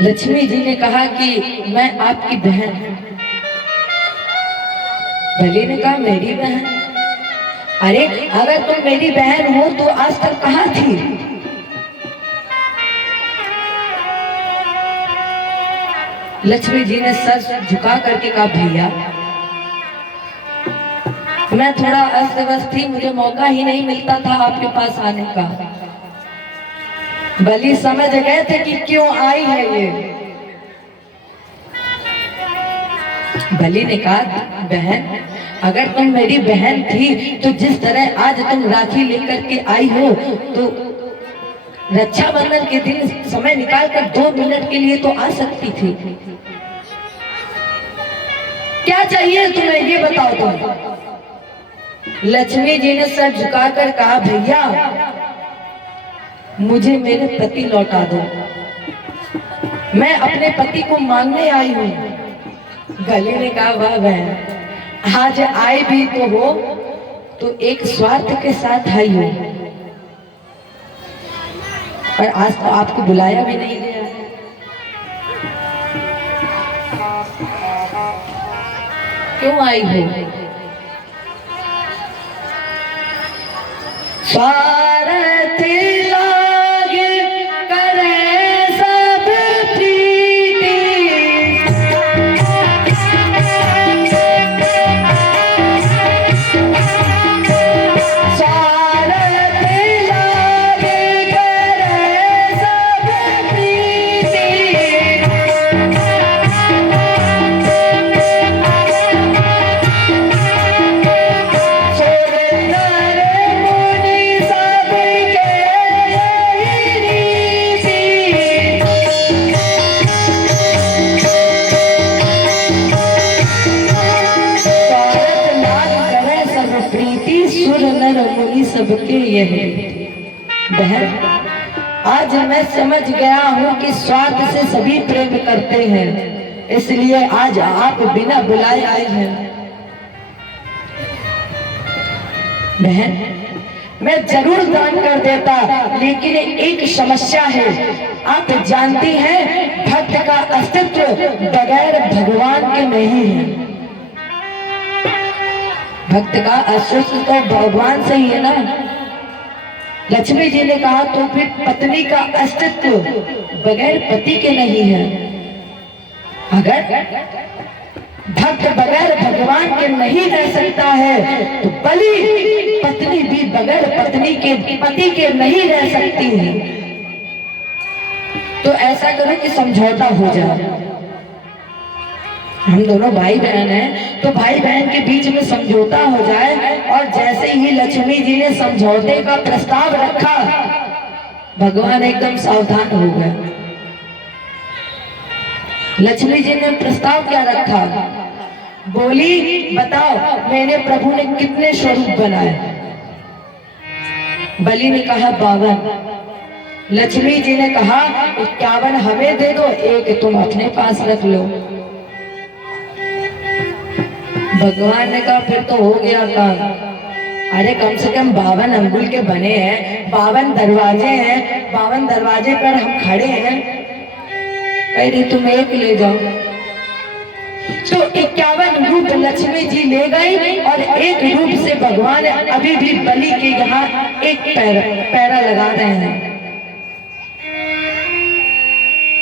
लक्ष्मी जी ने कहा कि मैं आपकी बहन हूं। बलि ने कहा मेरी बहन? अरे अगर तुम मेरी बहन हो तो आज तक कहाँ थी? लक्ष्मी जी ने सर झुका करके कहा भैया मैं थोड़ा अस्त व्यस्त थी, मुझे मौका ही नहीं मिलता था आपके पास आने का। बलि समझ गए थे कि क्यों आई है ये। बलि ने कहा बहन अगर तुम मेरी बहन थी तो जिस तरह आज तुम राखी लेकर के आई हो तो रक्षाबंधन के दिन समय निकाल कर 2 मिनट के लिए तो आ सकती थी। क्या चाहिए तुम्हें ये बताओ तुम। लक्ष्मी जी ने सर झुकाकर कहा भैया मुझे मेरे पति लौटा दो, मैं अपने पति को मांगने आई हूँ। बलि ने कहा वाह बहन आज आए भी तो हो तो एक स्वार्थ के साथ आई हो, और आज तो आपको बुलाया भी नहीं गया। क्यों आई हो? स्वार्थ लागे करे सब प्रीति, स्वार्थ लागे करे सब प्रीति, सबके यह बहन आज मैं समझ गया हूँ कि स्वार्थ से सभी प्रेम करते हैं, इसलिए आज आप बिना बुलाए आए हैं। बहन मैं जरूर दान कर देता, लेकिन एक समस्या है। आप जानती हैं भक्त का अस्तित्व बगैर भगवान के नहीं है। भक्त का अस्तित्व तो भगवान से ही है ना। लक्ष्मी जी ने कहा तो फिर पत्नी का अस्तित्व बगैर पति के नहीं है। अगर भक्त बगैर भगवान के नहीं रह सकता है तो बलि पत्नी भी बगैर पति के नहीं रह सकती है। तो ऐसा करो कि समझौता हो जाए। हम दोनों भाई बहन हैं तो भाई बहन के बीच में समझौता हो जाए। और जैसे ही लक्ष्मी जी ने समझौते का प्रस्ताव रखा भगवान एकदम सावधान हो गए। लक्ष्मी जी ने प्रस्ताव क्या रखा? बोली बताओ मेरे प्रभु ने कितने स्वरूप बनाए? बलि ने कहा 52। लक्ष्मी जी ने कहा 51 हमें दे दो, एक तुम अपने पास रख लो। भगवान ने कहा फिर तो हो गया काम। अरे कम से कम 52 अंगुल के बने हैं, 52 दरवाजे हैं, 52 दरवाजे पर हम खड़े हैं। कह रही तुम एक ले जाओ। तो 51 रूप लक्ष्मी जी ले गई और एक रूप से भगवान अभी भी बलि के यहाँ एक पैरा लगा रहे हैं।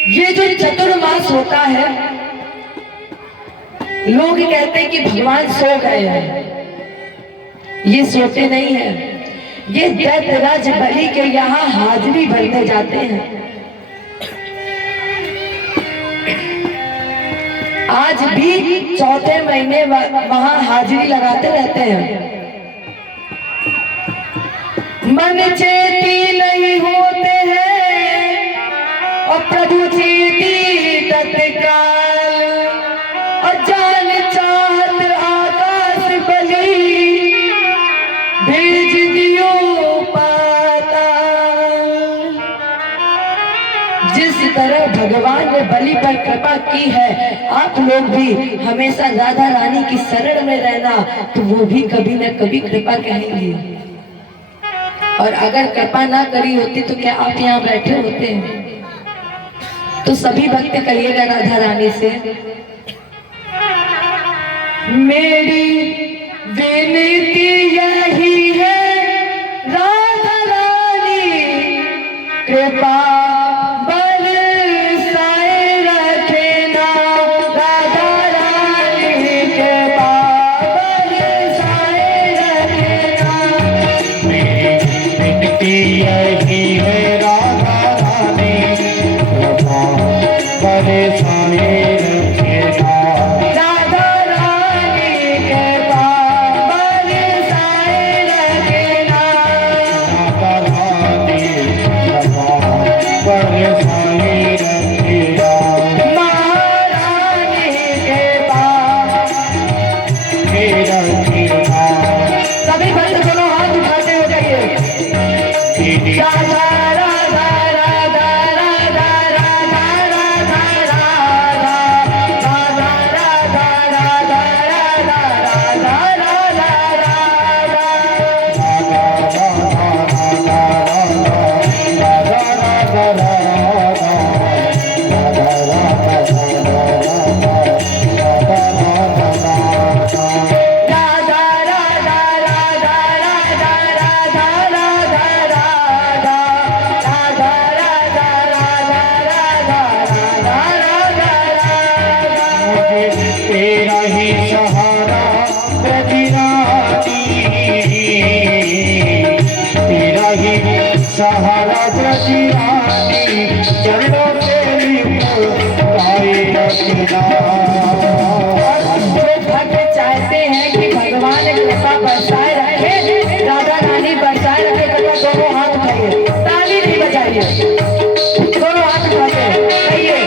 ये जो चतुर्मास होता है, लोग कहते हैं कि भगवान सो गए हैं, ये सोते नहीं है, ये दैत्यराज बलि के यहाँ हाजिरी भरने जाते हैं। आज भी चौथे महीने वहां हाजिरी लगाते रहते हैं। मन चेती नहीं होते हैं और प्रभु चेती तत्काल, और जान चाहत आकाश बलि भेज दियो पाताल। जिस तरह भगवान ने बलि पर कृपा की है, आप लोग भी हमेशा राधा रानी की शरण में रहना, तो वो भी कभी न कभी कृपा कहेंगे। और अगर कृपा ना करी होती तो क्या आप यहाँ बैठे होते हैं? तो सभी भक्त कहिएगा राधा रानी से, मेरी विनती यही है राधा रानी, कृपा सहारा ब्रजरानी चरणों से चाहते हैं कि भगवान कृपा बरसाए रखे, राधा रानी बरसाए रखे, तो दोनों हाथ उठाइए, ताली नहीं बजाइए, दोनों हाथ उठाइए, कहिए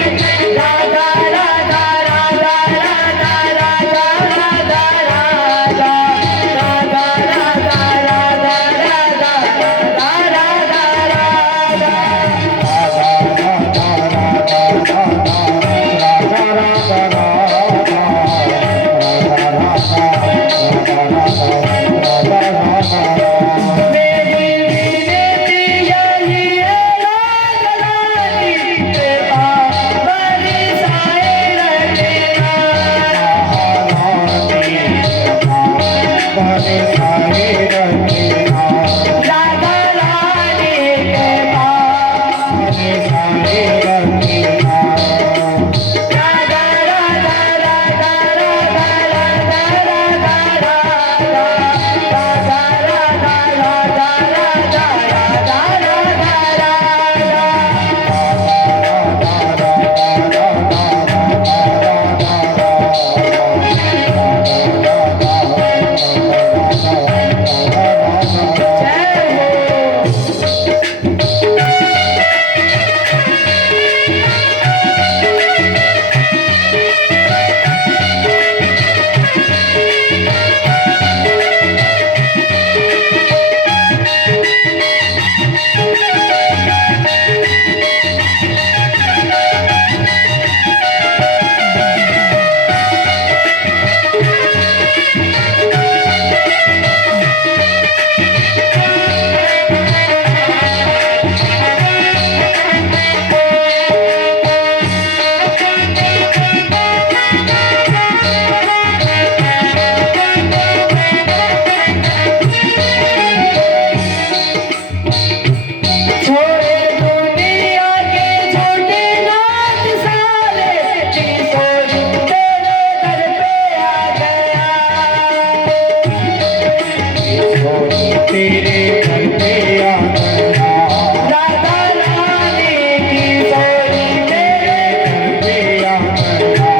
राधा राधा राधा राधा राधा राधा राधा राधा राधा राधा तेरे घर पे आ गया। राधा रानी की जोड़ी मेरे घर पे आ गया।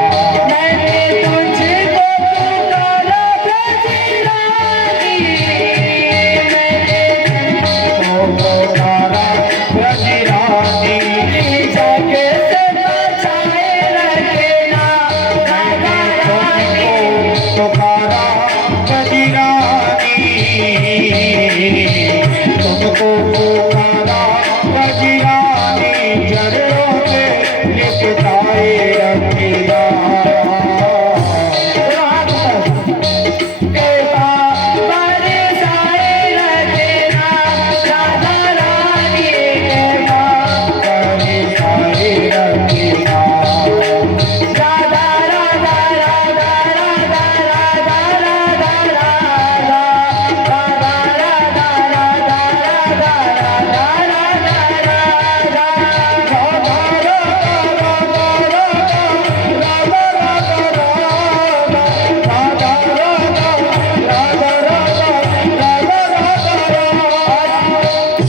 मैंने तुझको पुकारा ब्रजरानी, मैंने पुकारा ब्रजरानी। जाके से बचाए रखना राधा रानी। पुकारा ब्रजरानी। तुमको पुकारा ब्रजरानी। चरणों में लिपटाए रखिया।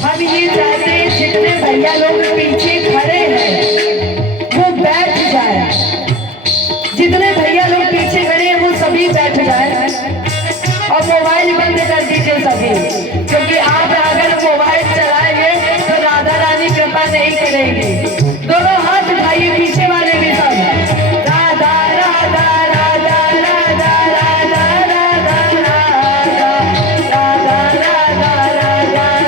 हम ये चाहते हैं जितने भैया लोग पीछे खड़े हैं वो बैठ जाए, जितने भैया लोग पीछे खड़े हैं वो सभी बैठ जाए और मोबाइल बंद कर दीजिए सभी, क्योंकि आप अगर मोबाइल चलाएंगे तो राधा रानी कृपा नहीं करेगी। दोनों हाथ उठाइए पीछे वाले भी सब। राधा राधा राधा राधा राधा राधा राधा राधा राधा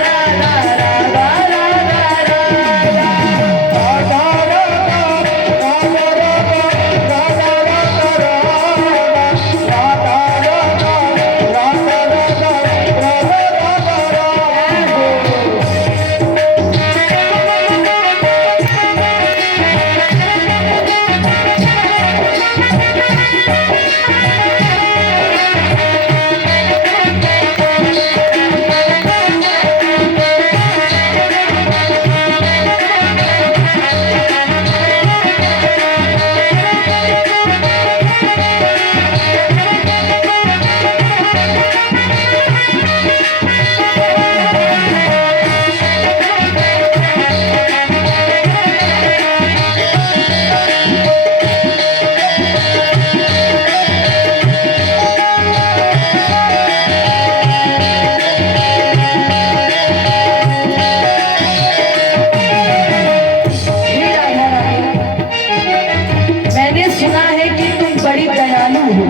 मैंने सुना है कि तुम बड़ी दयालु हो,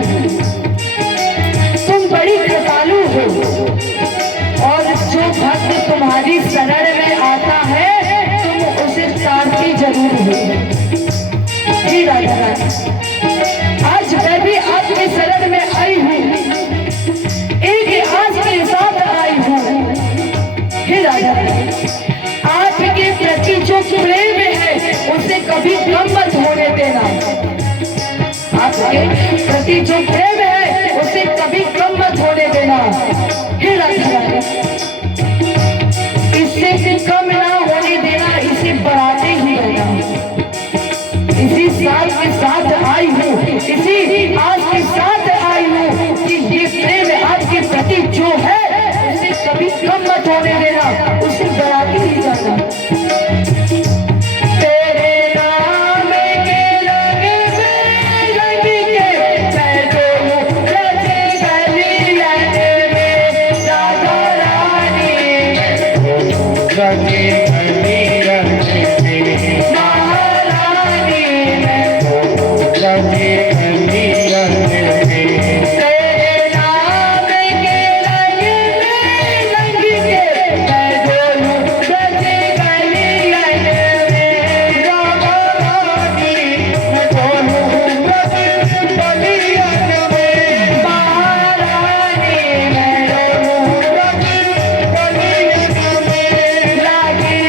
तुम बड़ी कृपालु हो, और जो भक्त तुम्हारी शरण में आता है तुम उसे तारती जरूर हो। हे राधा रानी, आज मैं भी आपके शरण में आई हूँ, एक आस के साथ आई हूँ। हे राधा रानी, आपके प्रति जो प्रेम है उसे कभी कम मत होने देना। आपके प्रति जो प्रेम है उसे कभी कम मत होने देना। हे राधा रानी, इससे कम ना होने देना, इसे बढ़ाते ही रहना। इसी साथ के साथ आई हूँ, इसी आज के साथ आई हूँ कि ये प्रेम आपके प्रति जो है उसे कभी कम मत होने देना, उसे बढ़ाते ही जाना। तेरे नाम के रंग में रंग के मैं डोलूं रचे गलियां में राधा रानी। रंगे महारानी रंगे तेरे नाम के रंग में रंग के मैं डोलूं रचे गलियां में राधा रानी। महारानी मैं डोलूं लागे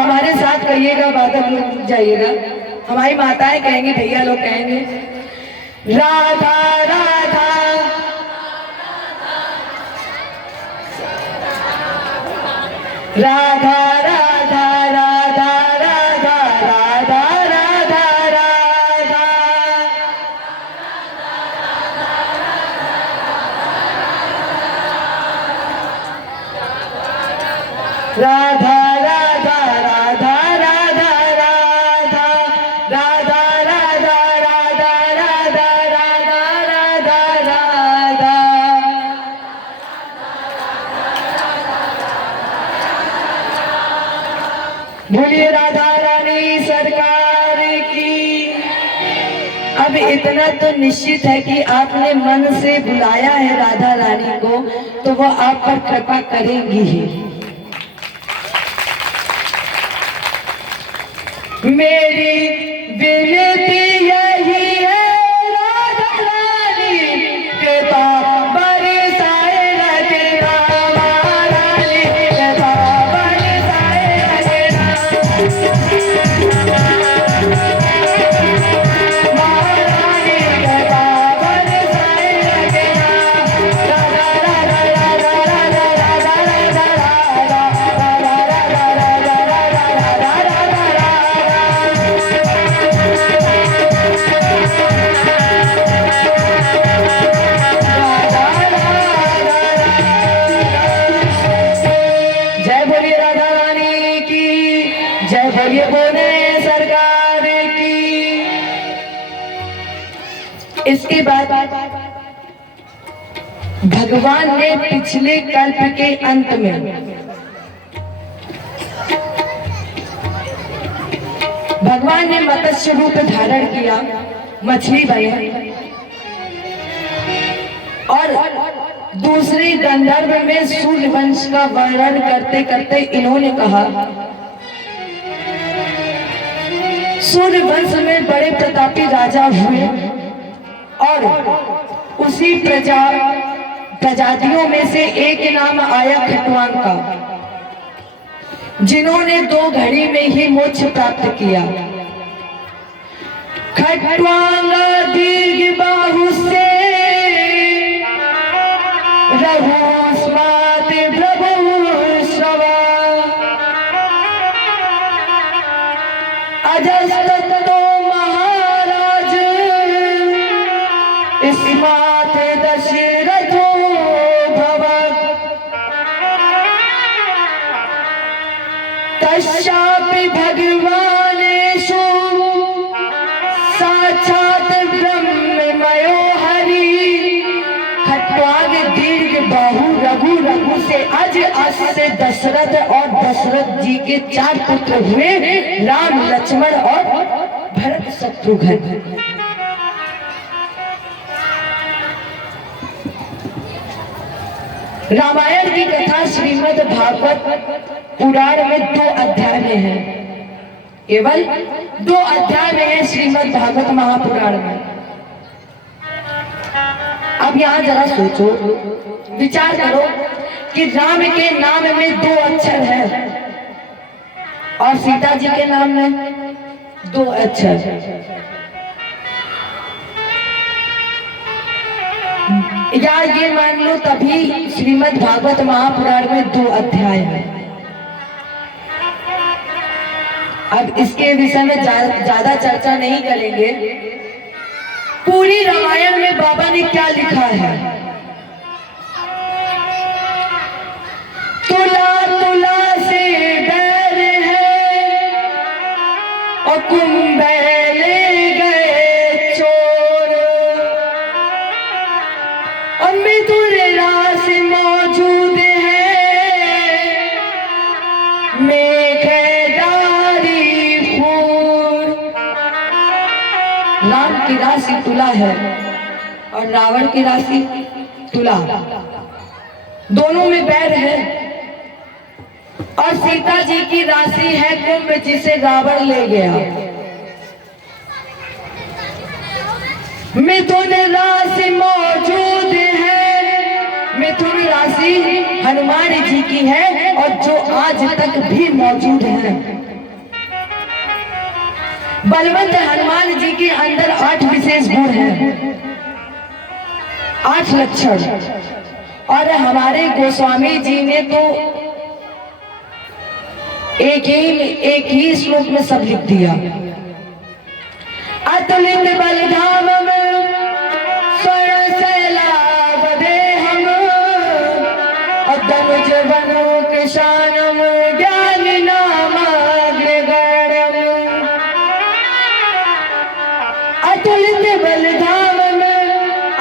हमारे साथ कहिएगा, बादल लोग रुक जाइएगा। हमारी माताएं कहेंगी, भैया लोग कहेंगे, राधा राधा राधा राधा राधा राधा राधा राधा राधा। राधा राधा राधा राधा राधा राधा राधा राधा राधा राधा राधा। बोलिए राधा रानी सरकार की। अब इतना तो निश्चित है कि आपने मन से बुलाया है राधा रानी को, तो वो आप पर कृपा करेंगी ही। मेरी विनती यही है राधा रानी, कृपा बरसाए रखना, महारानी कृपा बरसाए रखना, महारानी कृपा बरसाए रखना। राधा राधा राधा राधा राधा राधा राधा राधा राधा राधा राधा। जय बोलिए राधा रानी की, जय बोलिए बोले सरकार की। इसके बाद भगवान ने पिछले कल्प के अंत में भगवान ने मत्स्य रूप धारण किया, मछली बने, और दूसरे गंधर्व में सूर्य वंश का वर्णन करते करते इन्होंने कहा, सूर्य वंश में बड़े प्रतापी राजा हुए और उसी प्रजातियों में से एक नाम आया खटवांग का, जिन्होंने 2 घड़ी में ही मोक्ष प्राप्त किया। खटवांग दीर्घ बाहु से रघु स्मात प्रभु श्रवा, अजस्ततो महाराज स्मात दशरथो भवत्, तस्यापि भगवानेषु साक्षात् ब्रह्ममयो हरि। खट्वांग दीर्घ बाहु रघु, रघु से अज, अज से दशरथ, और दशरथ जी के 4 पुत्र हुए, राम लक्ष्मण और भरत शत्रुघ्न। रामायण की कथा श्रीमद् भागवत पुराण में 2 अध्याय में है, केवल 2 अध्याय में है श्रीमद् भागवत महापुराण में। अब यहाँ जरा सोचो, विचार करो कि राम के नाम में 2 अक्षर है और सीता जी के नाम में 2 अक्षर, या ये मान लो तभी श्रीमद् भागवत महापुराण में 2 अध्याय है। अब इसके विषय में ज्यादा चर्चा नहीं करेंगे। पूरी रामायण में बाबा ने क्या लिखा है, तुला तुला से बैर है और कुंभे ले गए चोर, और मिथुन रास मौजूद है, मेघधारी फूल। राम की राशि तुला है और रावण की राशि तुला, दोनों में बैर है। और सीता जी की राशि है कुंभ, जिसे रावण ले गया। मिथुन राशि मौजूद है, मिथुन राशि हनुमान जी की है और जो आज तक भी मौजूद है। बलवंत हनुमान जी के अंदर 8 विशेष गुण हैं, 8 लक्षण। और हमारे गोस्वामी जी ने तो एक ही श्लोक में सब लिख दिया। अतुलित बलधाम स्वर्ण शैलावदेहम् अदनुज बनो किशानम ज्ञानी नामाग्रगण्यम्। अतुलित बलधाम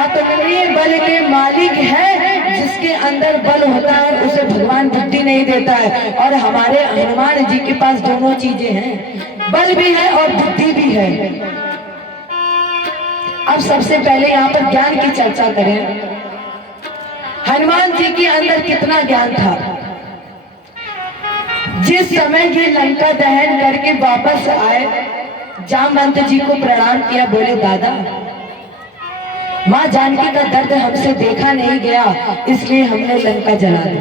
अतुलनीय बल के मालिक है। जिसके अंदर बल होता है उसे भगवान बुद्धि नहीं देता है, और हमारे हनुमान जी के पास दोनों चीजें हैं, बल भी है और बुद्धि भी है। अब सबसे पहले यहाँ पर ज्ञान की चर्चा करें। हनुमान जी के अंदर कितना ज्ञान था। जिस समय ये लंका दहन करके वापस आए, जामवंत जी को प्रणाम किया, बोले दादा माँ जानकी का दर्द हमसे देखा नहीं गया, इसलिए हमने लंका जला दी।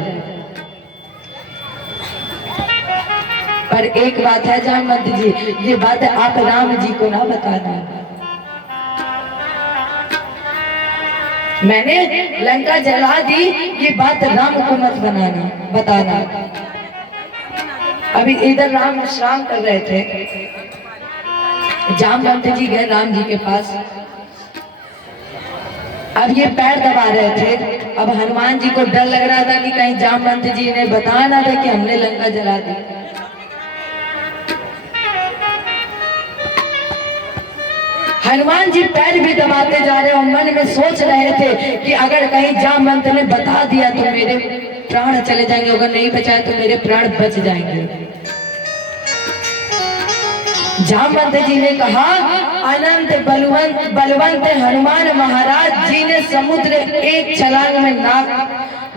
पर एक बात है जामवंत जी, ये बात आप राम जी को ना बताना। मैंने लंका जला दी, ये बात राम को मत बताना। अभी इधर राम विश्राम कर रहे थे, जामवंत जी गए राम जी के पास। अब ये पैर दबा रहे थे। अब हनुमान जी को डर लग रहा था कि कहीं जामवंत जी ने बताया ना था कि हमने लंका जला दी। हनुमान जी पैर भी दबाते जा रहे और मन में सोच रहे थे कि अगर कहीं जामवंत ने बता दिया तो मेरे प्राण चले जाएंगे, अगर नहीं बचाए तो मेरे प्राण बच जाएंगे। जामवंत जी ने कहा, अनंत बलवंत हनुमान महाराज जी ने समुद्र एक छलांग में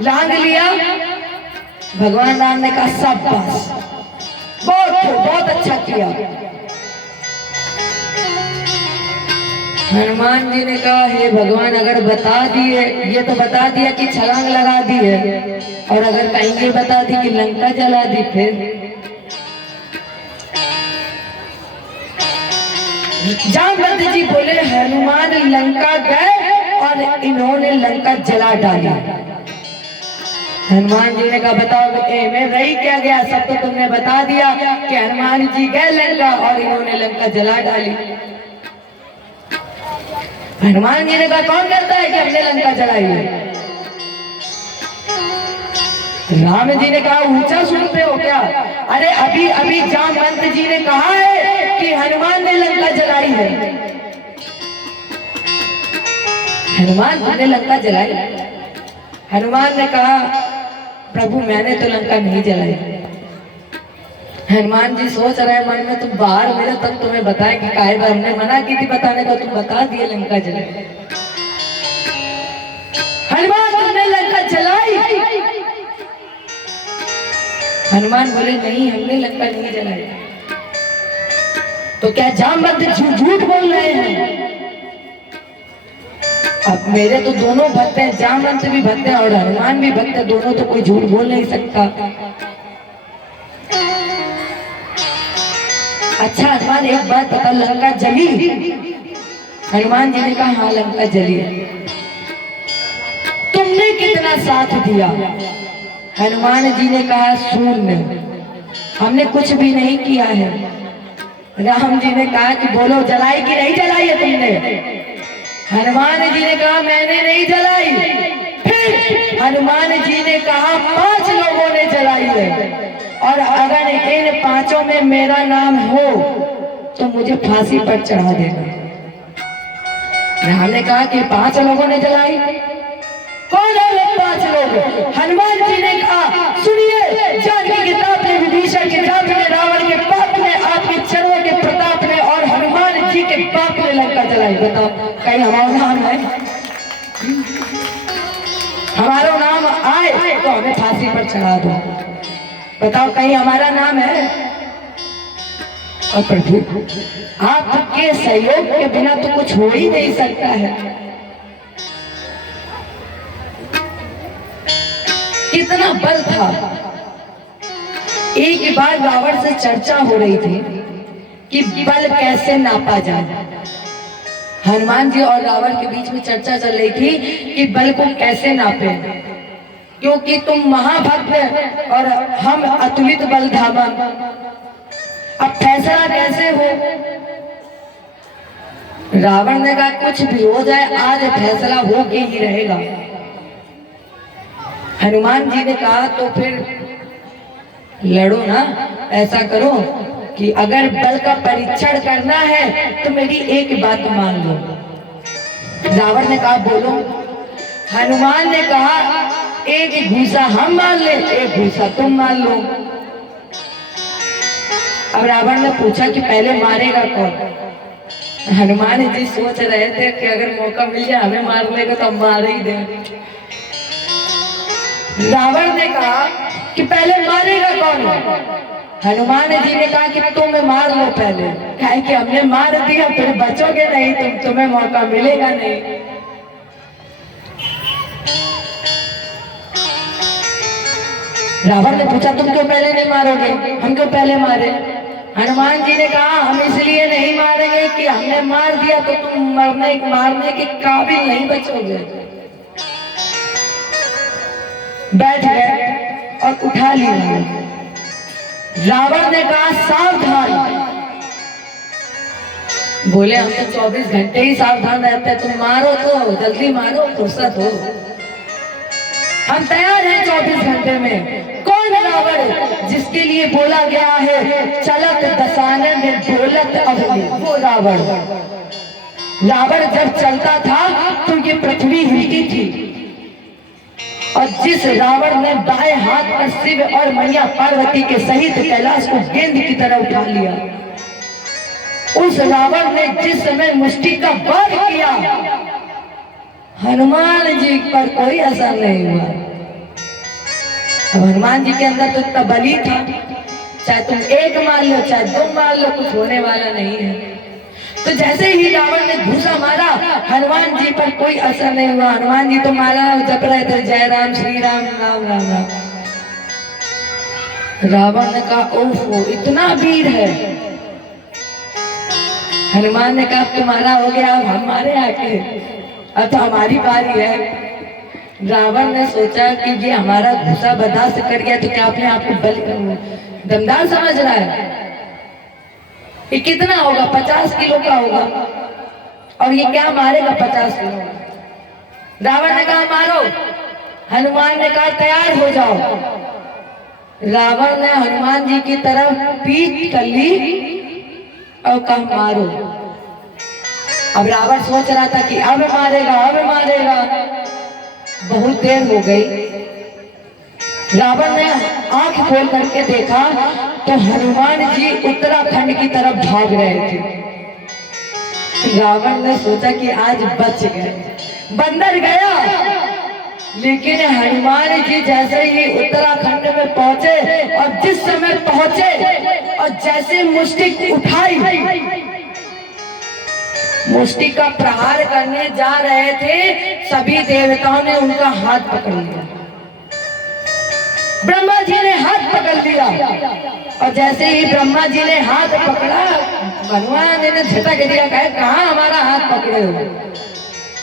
लांग लिया। भगवान राम ने कहा शाबाश, बहुत अच्छा किया। हनुमान जी ने कहा हे भगवान, अगर बता दिए, ये तो बता दिया कि छलांग लगा दी है, और अगर कहीं ये बता दी कि लंका जला दी, फिर जामवंत जी बोले हनुमान लंका गए और इन्होंने लंका जला डाली। हनुमान जी ने कहा बताओ मैं रही क्या गया, सब तो तुमने बता दिया कि हनुमान जी गए लंका और इन्होंने लंका जला डाली। हनुमान जी ने कहा कौन कहता है कि हमने लंका जलाई है? राम जी ने कहा ऊंचा सुनते हो क्या? अरे अभी अभी जामवंत जी ने कहा है कि हनुमान ने लंका जलाई है। हनुमान ने लंका जलाई? हनुमान ने कहा प्रभु मैंने तो लंका नहीं जलाई। हनुमान जी सोच रहे मन में, तुम बाहर मिले तब तुम्हें बताए कि काहे बार हमने मना की थी बताने को, तुम बता दिए लंका जलाई। हनुमान तुमने लंका जलाई? हनुमान बोले नहीं हमने लंका नहीं जलाई। तो क्या जामवंत झूठ बोल रहे हैं? अब मेरे तो दोनों भक्त हैं, जामवंत भी भक्त हैं और हनुमान भी भक्त है, दोनों तो कोई झूठ बोल नहीं सकता। अच्छा हनुमान एक बात बता, लंका जली? हनुमान जी ने कहा हाँ लंका जली है। तुमने कितना साथ दिया? हनुमान जी ने कहा शून्य, हमने कुछ भी नहीं किया है। राम जी ने कहा कि बोलो जलाई कि नहीं जलाई है तुमने? हनुमान जी ने कहा मैंने नहीं जलाई। फिर हनुमान जी ने कहा 5 लोगों ने जलाई है, और अगर इन 5 में मेरा नाम हो तो मुझे फांसी पर चढ़ा देना। राम ने कहा कि 5 लोगों ने जलाई? कौन है वो 5 लोग? हनुमान जी ने कहा सुनिए, जानकी के ताप ने, विभीषण के जाप ने, रावण के पाप ने, आपके चरणों के प्रताप ने और हनुमान जी के पाप ने लंका जलाई। बताओ कहीं हमारा नाम है? हमारा नाम आए तो हमें फांसी पर चढ़ा दो। बताओ कहीं हमारा नाम है? और प्रभु आपके सहयोग के बिना तो कुछ हो ही नहीं सकता है। कितना बल था। एक बार रावण से चर्चा हो रही थी कि बल कैसे नापा जाए। हनुमान जी और रावण के बीच में चर्चा चल रही थी कि बल को कैसे नापे, क्योंकि तुम महाभक्त और हम अतुलित बल धामा। अब फैसला कैसे हो? रावण ने कहा कुछ भी हो जाए आज फैसला हो के ही रहेगा। हनुमान जी ने कहा तो फिर लड़ो ना, ऐसा करो कि अगर बल का परीक्षण करना है तो मेरी एक बात मान लो। रावण ने कहा बोलो। हनुमान ने कहा एक घूसा हम मान ले, एक घूसा तुम मान लो। अब रावण ने पूछा कि पहले मारेगा कौन? हनुमान जी सोच रहे थे कि अगर मौका मिल जाए हमें मारने को तो हम मार ही दे। रावण ने कहा कि पहले मारेगा कौन? हनुमान जी ने कहा कि तुम मार लो पहले, कहे कि हमने मार दिया फिर बचोगे नहीं, तुम्हें मौका मिलेगा नहीं। रावण ने पूछा तुम क्यों पहले नहीं मारोगे, हम क्यों पहले मारे? हनुमान जी ने कहा हम इसलिए नहीं मारेंगे कि हमने मार दिया तो तुम मारने के काबिल नहीं बचोगे। बैठ गए और उठा लिया। रावण ने कहा सावधान। बोले हम तो 24 घंटे ही सावधान रहते हैं, तुम मारो तो जल्दी मारो, फुर्सत हो। हम तैयार हैं 24 घंटे में। कौन रावण जिसके लिए बोला गया है चलत दसानन बोलत अवनी, वो रावण। रावण जब चलता था तो ये पृथ्वी हिलती थी, और जिस रावण ने बाएं हाथ पर शिव और मैया पार्वती के सहित कैलाश को गेंद की तरह उठा लिया, उस रावण ने जिस समय मुष्टि का वार किया हनुमान जी पर कोई असर नहीं हुआ। अब हनुमान जी के अंदर तो इतना बली था, चाहे तुम एक मार लो चाहे दो मार लो, कुछ होने वाला नहीं है। तो जैसे ही रावण ने घूसा मारा हनुमान जी पर कोई असर नहीं हुआ। हनुमान जी तो मारा जप रहे थे जय राम श्री राम राम राम राम। रावण ने कहा ओहो इतना वीर है। हनुमान ने कहा तुम्हारा हो गया अब हमारे आके, अब तो हमारी बारी है। रावण ने सोचा कि ये हमारा घुसा बर्दाश्त कर गया तो क्या अपने आप को दमदार समझ रहा है? ये कितना होगा? 50 किलो का होगा, और ये क्या मारेगा 50 किलो? रावण ने कहा मारो। हनुमान ने कहा तैयार हो जाओ। रावण ने हनुमान जी की तरफ पीठ कर ली और कहा मारो। अब रावण सोच रहा था कि अब मारेगा अब मारेगा। बहुत देर हो गई। रावण ने आंख खोल करके देखा तो हनुमान जी उत्तराखंड की तरफ भाग रहे थे। रावण ने सोचा कि आज बच गए, बंदर गया। लेकिन हनुमान जी जैसे ही उत्तराखंड में पहुंचे और जिस समय पहुंचे और जैसे मुष्टि उठाई, मुष्टि का प्रहार करने जा रहे थे, सभी देवताओं ने उनका हाथ पकड़ लिया। ब्रह्मा जी ने हाथ पकड़ लिया, और जैसे ही ब्रह्मा जी ने हाथ पकड़ा भगवान ने झटक दिया, कहे कहाँ हमारा हाथ पकड़े हो?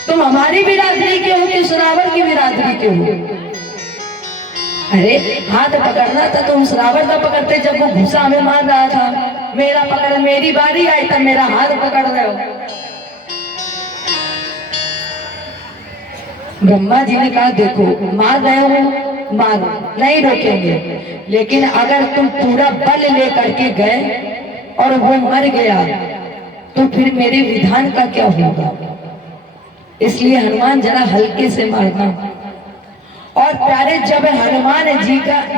तुम हमारी बिरादरी के हो कि श्रावण की बिरादरी के हो? अरे हाथ पकड़ना था तो उस रावण का पकड़ते जब वो घुसा हमें मार रहा था। मेरा पकड़, मेरी बारी आई तब मेरा हाथ पकड़ रहे हो। ब्रह्मा जी ने कहा देखो मार रहे हो मारो, नहीं रोकेंगे, लेकिन अगर तुम पूरा बल लेकर के गए और वो मर गया तो फिर मेरे विधान का क्या होगा? इसलिए हनुमान जरा हल्के से मारना। और प्यारे जब हनुमान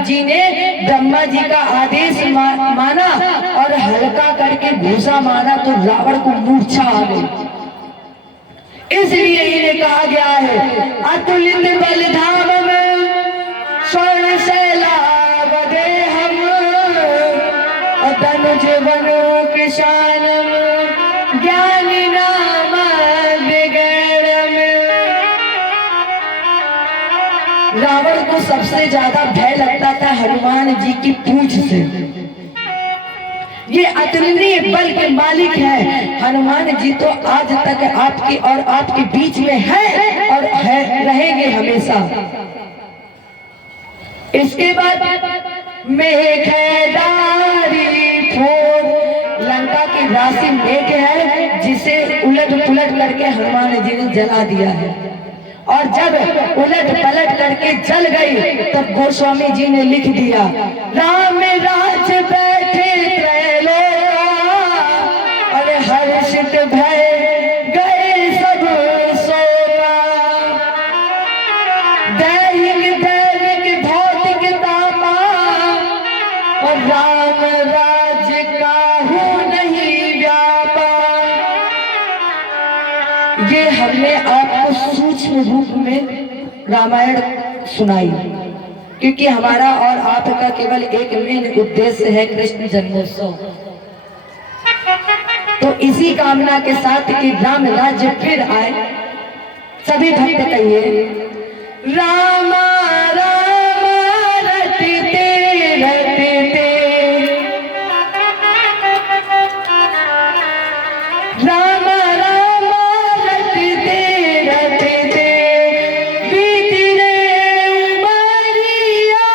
जी ने ब्रह्मा जी का आदेश माना और हल्का करके घूसा मारा तो रावण को मूर्छा आ गई। इसलिए इन्हें कहा गया है अतुलित बल धाम में स्वर्ण शैलाभ देहम धनुज बनो किसान ज्ञानी नाम बिगड़म। रावण को सबसे ज्यादा भय लगता था हनुमान जी की पूंछ से। ये अतुलनीय बल के मालिक है। हनुमान जी तो आज तक आपके और आपके बीच में है और है रहेंगे हमेशा। इसके बाद मेघधारी फोर लंका की राशि मेघ है, जिसे उलट पुलट करके हनुमान जी ने जला दिया है। और जब उलट पलट करके जल गई तब गोस्वामी जी ने लिख दिया, राम राज बैठे त्रैलोका, अरे हर्षित भय गए सब सोका। दैहिक दैविक भौतिक तामा, और राम राज्य काहू नहीं व्यापा। ये हमने आपको सूक्ष्म रूप में रामायण सुनाई, क्योंकि हमारा और आपका केवल एक मेन उद्देश्य है कृष्ण जन्मोत्सव। तो इसी कामना के साथ कि राम राज्य फिर आए, सभी भक्त कहिए, रामा रामा रटते रटते, रामा रामा रटते रटते, बीती रे उमरिया,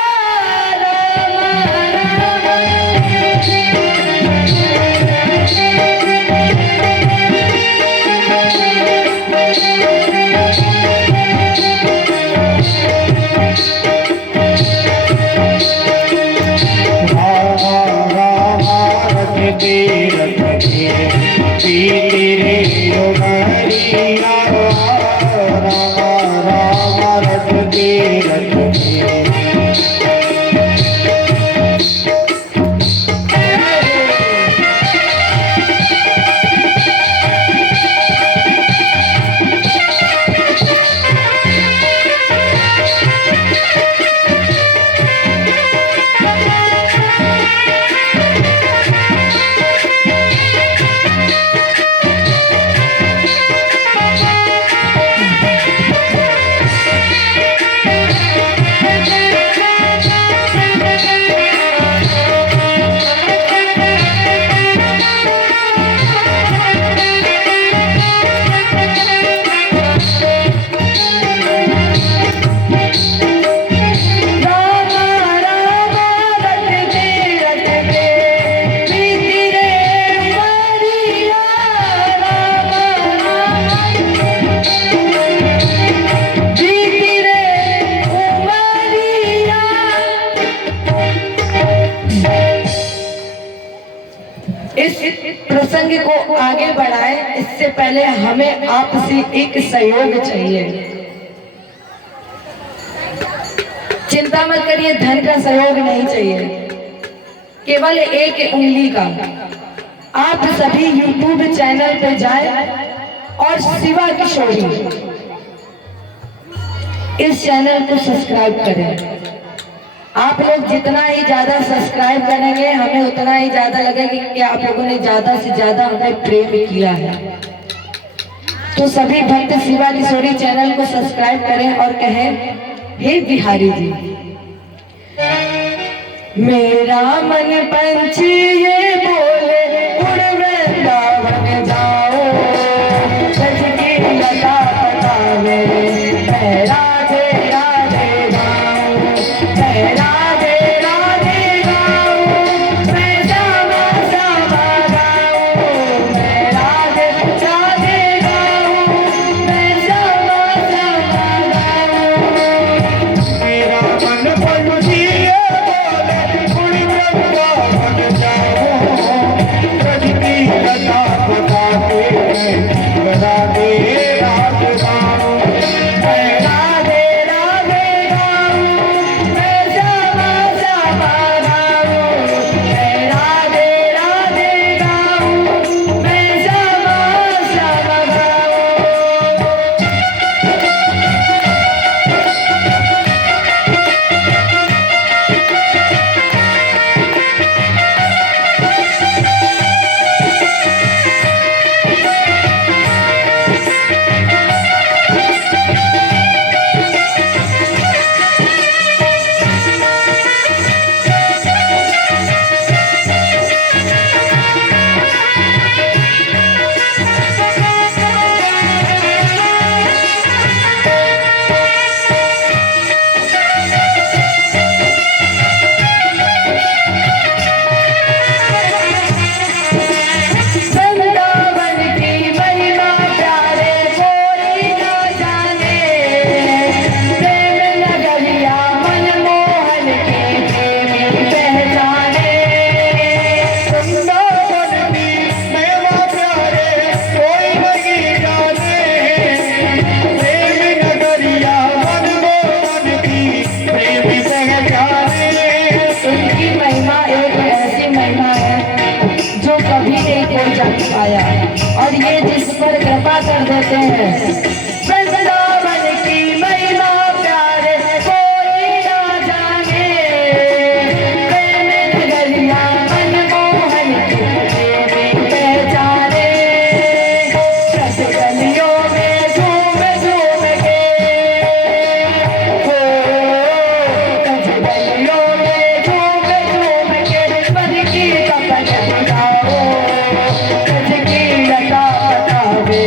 रामा रामा। इस प्रसंग को आगे बढ़ाए इससे पहले हमें आपसे एक सहयोग चाहिए। चिंता मत करिए, धन का सहयोग नहीं चाहिए, केवल एक उंगली का। आप सभी YouTube चैनल पे जाएं और शिवा किशोरी इस चैनल को सब्सक्राइब करें। आप लोग जितना ही ज्यादा सब्सक्राइब करेंगे हमें उतना ही ज्यादा लगेगा कि आप लोगों ने ज्यादा से ज्यादा हमें प्रेम किया है। तो सभी भक्त शिवा किशोरी चैनल को सब्सक्राइब करें और कहें, हे बिहारी जी, मेरा मन पंछी ये बोले उड़ वृंदावन जाओ, सज की लता पटावे, मैं राधे राधे गाऊं, मैं राधे राधे गाऊं, मैं श्यामा श्यामा गाऊं, मैं राधे राधे गाऊं, मैं श्यामा श्यामा गाऊं। मेरा मन पंछी ये बोले उड़ वृंदावन जाओ, कृपा कर देते हैं। वृंदावन की महिमा प्यारे कोई ना जाने, प्रेम नगरिया मनमोहन की देवी पहचाने। रस गलियों में झूम झूम के हो, रस गलियों में झूम झूम के मन की तपन गाओ, रस की लता बतावे।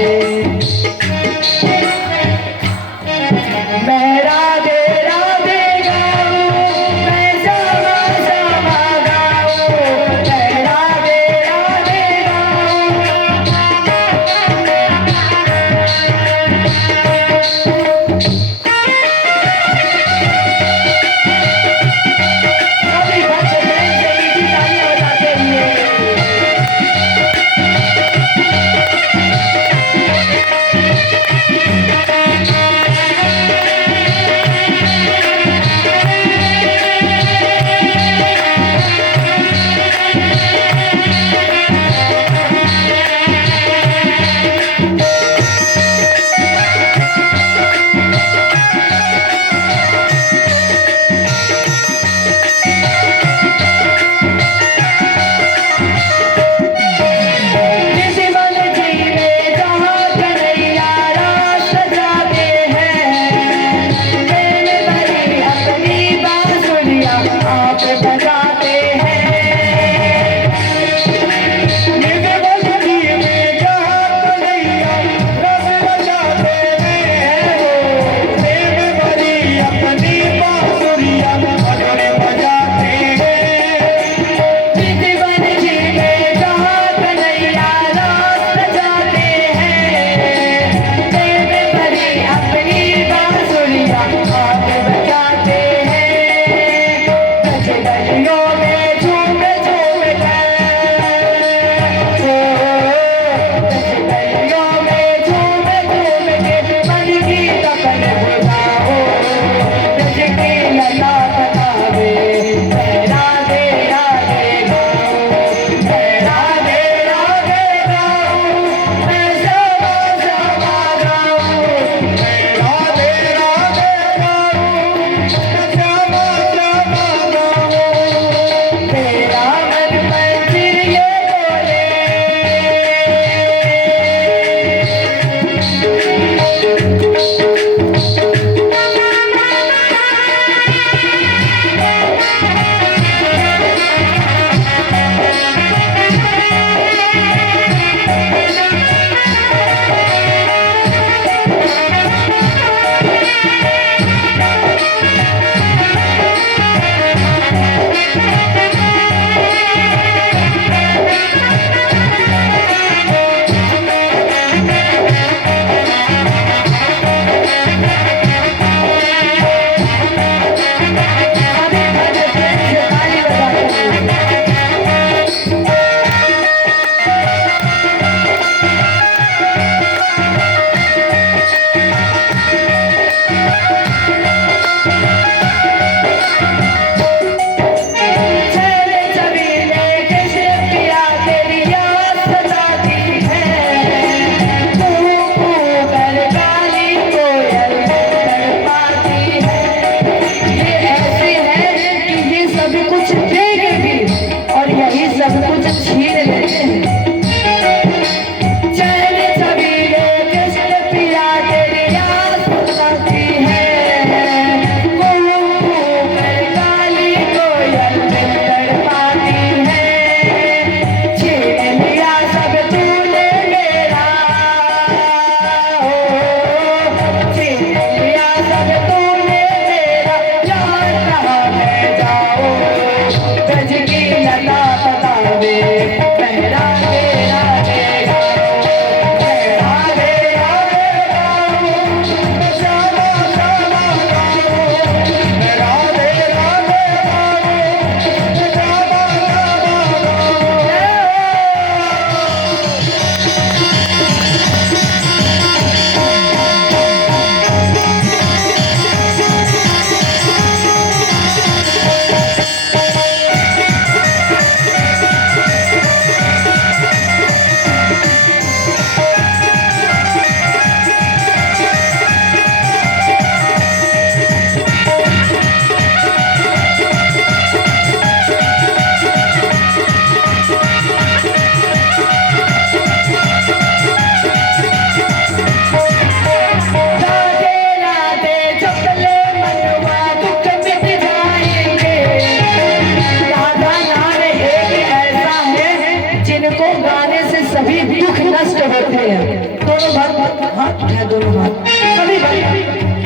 हाथ उठाए दोनों हाथ सभी भाई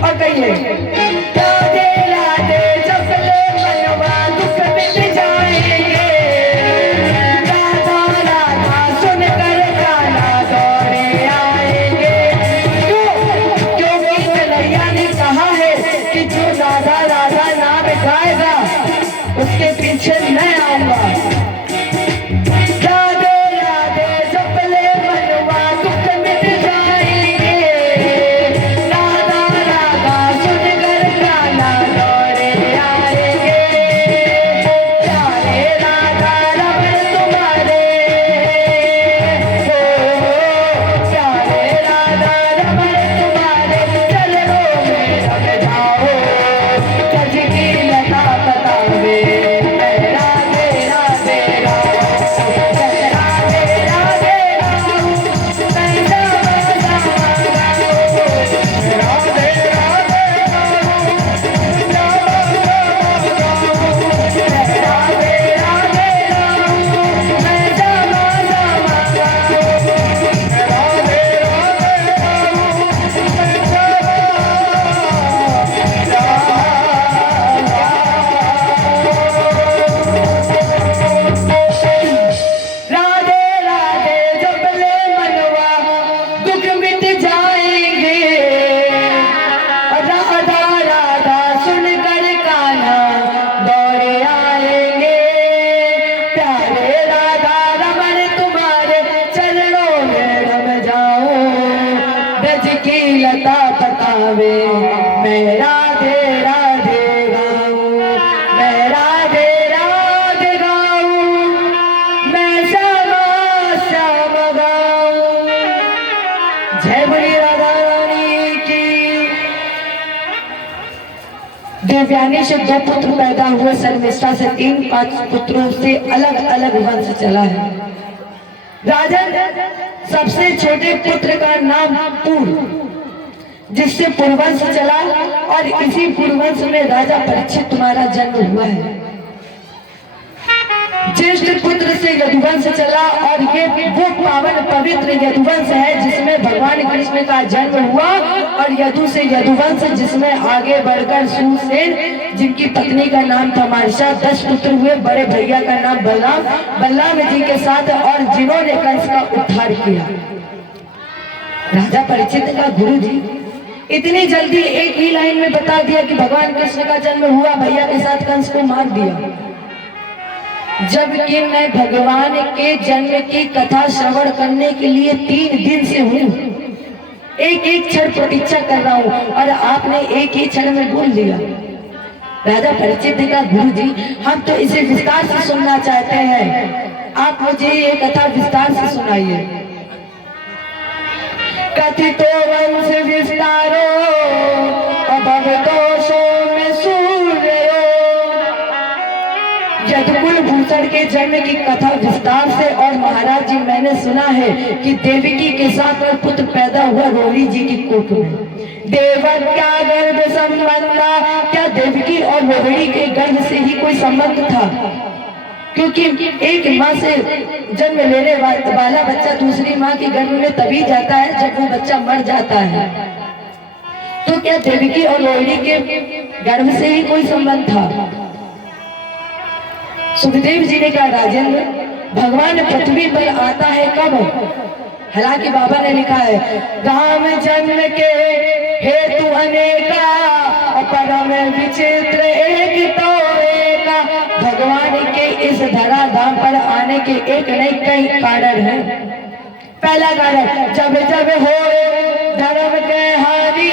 और कहिए राधे राधे जपले मनवा दुख मिट जाएंगे राधा राधा सुनकर गाना दौड़े आएंगे क्योंकि कन्हैया ने कहा है कि जो राधा राधा नाम गाएगा उसके पीछे मैं आऊंगा राधे राधे जपले मनवा दुख मिट जाएंगे राधा राधा सुनकर गाना दौड़े आएंगे प्यारे राधा रमण तुम्हारे प्यारे राधा रमण तुम्हारे चरणों में रम जाओ कज की लता बतावे लता बतावे मैं राधे राधे गाऊं मैं राधे राधे गाऊं मैं श्यामा श्याम गाऊं जय बोली राधा रानी की। देवयानी से 2 पुत्र पैदा हुए शर्मिष्ठा से 3-5 पुत्रों से अलग अलग वंश चला है। राजन सबसे छोटे पुत्र का नाम पूर्व जिससे पुरवंश चला और इसी पुरवंश में राजा परीक्षित तुम्हारा जन्म हुआ है। ज्येष्ठ पुत्र से यदुवंश चला और ये वो पावन पवित्र यदुवंश है जिसमें भगवान कृष्ण का जन्म हुआ और यदु से यदुवंश जिसमें आगे बढ़कर सुसेन जिनकी पत्नी का नाम था मारिशा 10 पुत्र हुए। बड़े भैया का नाम बलराम बलराम जी के साथ और जिन्होंने कंस का उद्धार किया। राजा परीक्षित का गुरु जी इतनी जल्दी एक ही लाइन में बता दिया कि भगवान कृष्ण का जन्म हुआ, भैया के साथ कंस को मार दिया। जबकि मैं भगवान के जन्म की कथा श्रवण करने के लिए 3 दिन से हूँ, एक क्षण प्रतीक्षा कर रहा हूँ और आपने एक ही क्षण में बोल दिया। राजा परीक्षित का गुरु जी हम तो इसे विस्तार से सुनना चाहते हैं, आप मुझे ये कथा विस्तार से सुनाइए। कथितो वंश विस्तारो अभवतोषो में सूर्यो। यदुकुल भूषण के जन्म की कथा विस्तार से। और महाराज जी मैंने सुना है कि देवकी के साथ में पुत्र पैदा हुआ रोहिणी जी की कोख में। देवक क्या गर्भ संबंधा, क्या देवकी और रोहिणी के गर्भ से ही कोई संबंध था? क्योंकि एक माँ से जन्म लेने वाला बच्चा दूसरी माँ के गर्भ में तभी जाता है जब वो बच्चा मर जाता है। तो क्या देवकी और रोहिणी के गर्भ से ही कोई संबंध था? सुखदेव जी ने कहा राजेंद्र भगवान पृथ्वी पर आता है कब? हालांकि बाबा ने लिखा है राम जन्म के हेतु अनेका परम विचित्र एक तो एका। भगवान के इस धराधाम पर आने के एक नहीं कई कारण हैं। पहला कारण जब जब हो धर्म के हानि।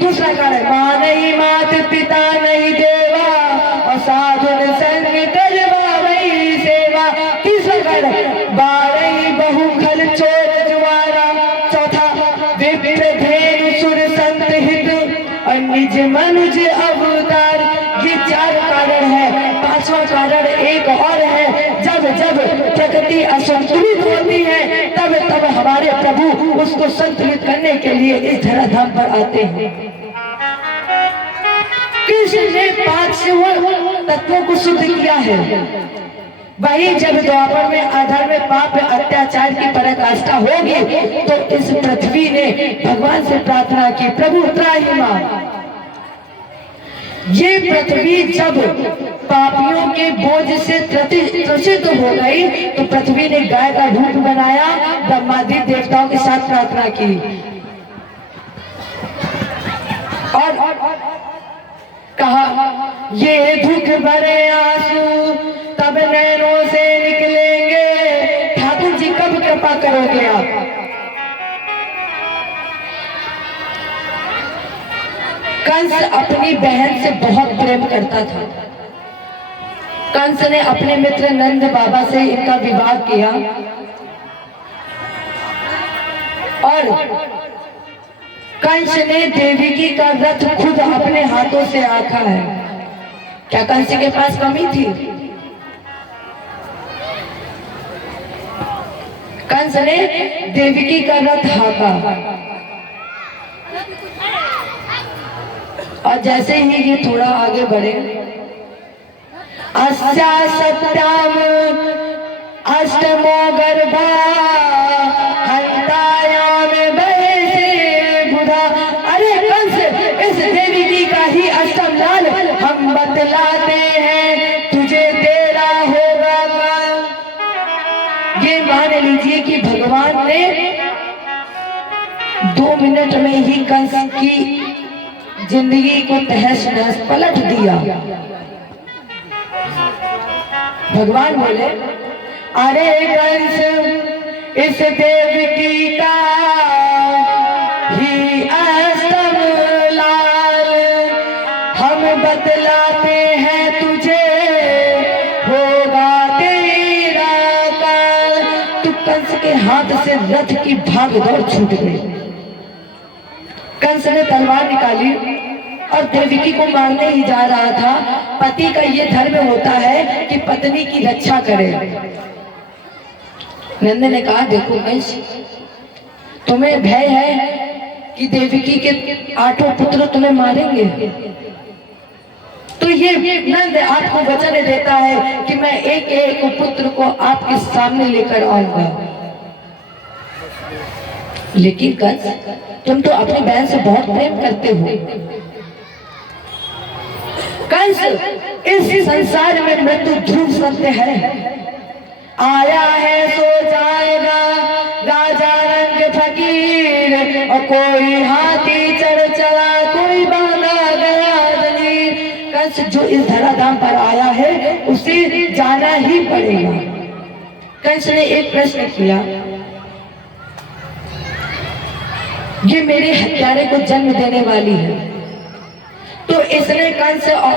दूसरा कारण माँ नहीं मात पिता नहीं देवा और साधु संग करवा वही सेवा। तीसरा कारण बारही बहु खल चोर जुआरा। चौथा विप्र धेनु सुर संत हित और निज मनुज अवतार। ये 4 कारण है। 5वां कारण एक और है, जब जब प्रकृति असंतुलित होती है तब तब हमारे प्रभु उसको संतुलित करने के लिए इस धराधाम पर आते हैं। कृष्ण ने 5 तत्वों को शुद्ध किया है। वही जब द्वापर में अधर्म पाप अत्याचार की पराकाष्ठा होगी तो इस पृथ्वी ने भगवान से प्रार्थना की, प्रभु त्राहिमाम। ये पृथ्वी जब पापियों के बोझ से त्रसित हो गई तो पृथ्वी ने गाय का रूप बनाया, ब्रह्मादि देवताओं के साथ प्रार्थना की और कहा ये दुख भरे आंसू तब नैनों से निकलेंगे, ठाकुर जी कब कृपा करोगे आप। कंस अपनी बहन से बहुत प्रेम करता था। कंस ने अपने मित्र नंद बाबा से इनका विवाह किया और कंस ने देवकी का रथ खुद अपने हाथों से आंका है। क्या कंस के पास कमी थी? कंस ने देवकी का रथ हाँका और जैसे ही ये थोड़ा आगे बढ़े, अस्या सत्याम अष्टमो गर्भा हंतायाम बहे बुधा। अरे कंस, इस देवकी का ही अष्टम लाल हम बतलाते हैं, तुझे तेरा होगा काल। ये मान लीजिए कि भगवान ने 2 मिनट में ही कंस की जिंदगी को तहस नहस पलट दिया। भगवान बोले, अरे कंस, इस देवकी का ही अष्टम लाल हम बतलाते हैं, तुझे होगा तेरा काल। तो कंस के हाथ से रथ की भाग दौड़ छूट गई। कंस ने तलवार निकाली और देवकी को मारने ही जा रहा था। पति का ये धर्म होता है कि पत्नी की रक्षा करे। नंद ने कहा, देखो कंस, तुम्हें भय है कि देवकी के 8 पुत्र तुम्हें मारेंगे, तो ये नंद आपको वचन देता है कि मैं एक एक पुत्र को आपके सामने लेकर आऊंगा। लेकिन कंस, तुम तो अपनी बहन से बहुत प्रेम करते हो। कंस, इस संसार में मृत्यु ध्रुव सत्य है। आया है सो जाएगा, राजा रंग फकीर, और कोई हाथी चढ़ चला, कोई बांधा गया जंजीर। कंस जो इस धराधाम पर आया है उसे जाना ही पड़ेगा। कंस ने एक प्रश्न किया, ये मेरे हत्यारे को जन्म देने वाली है। तो इसने कंस और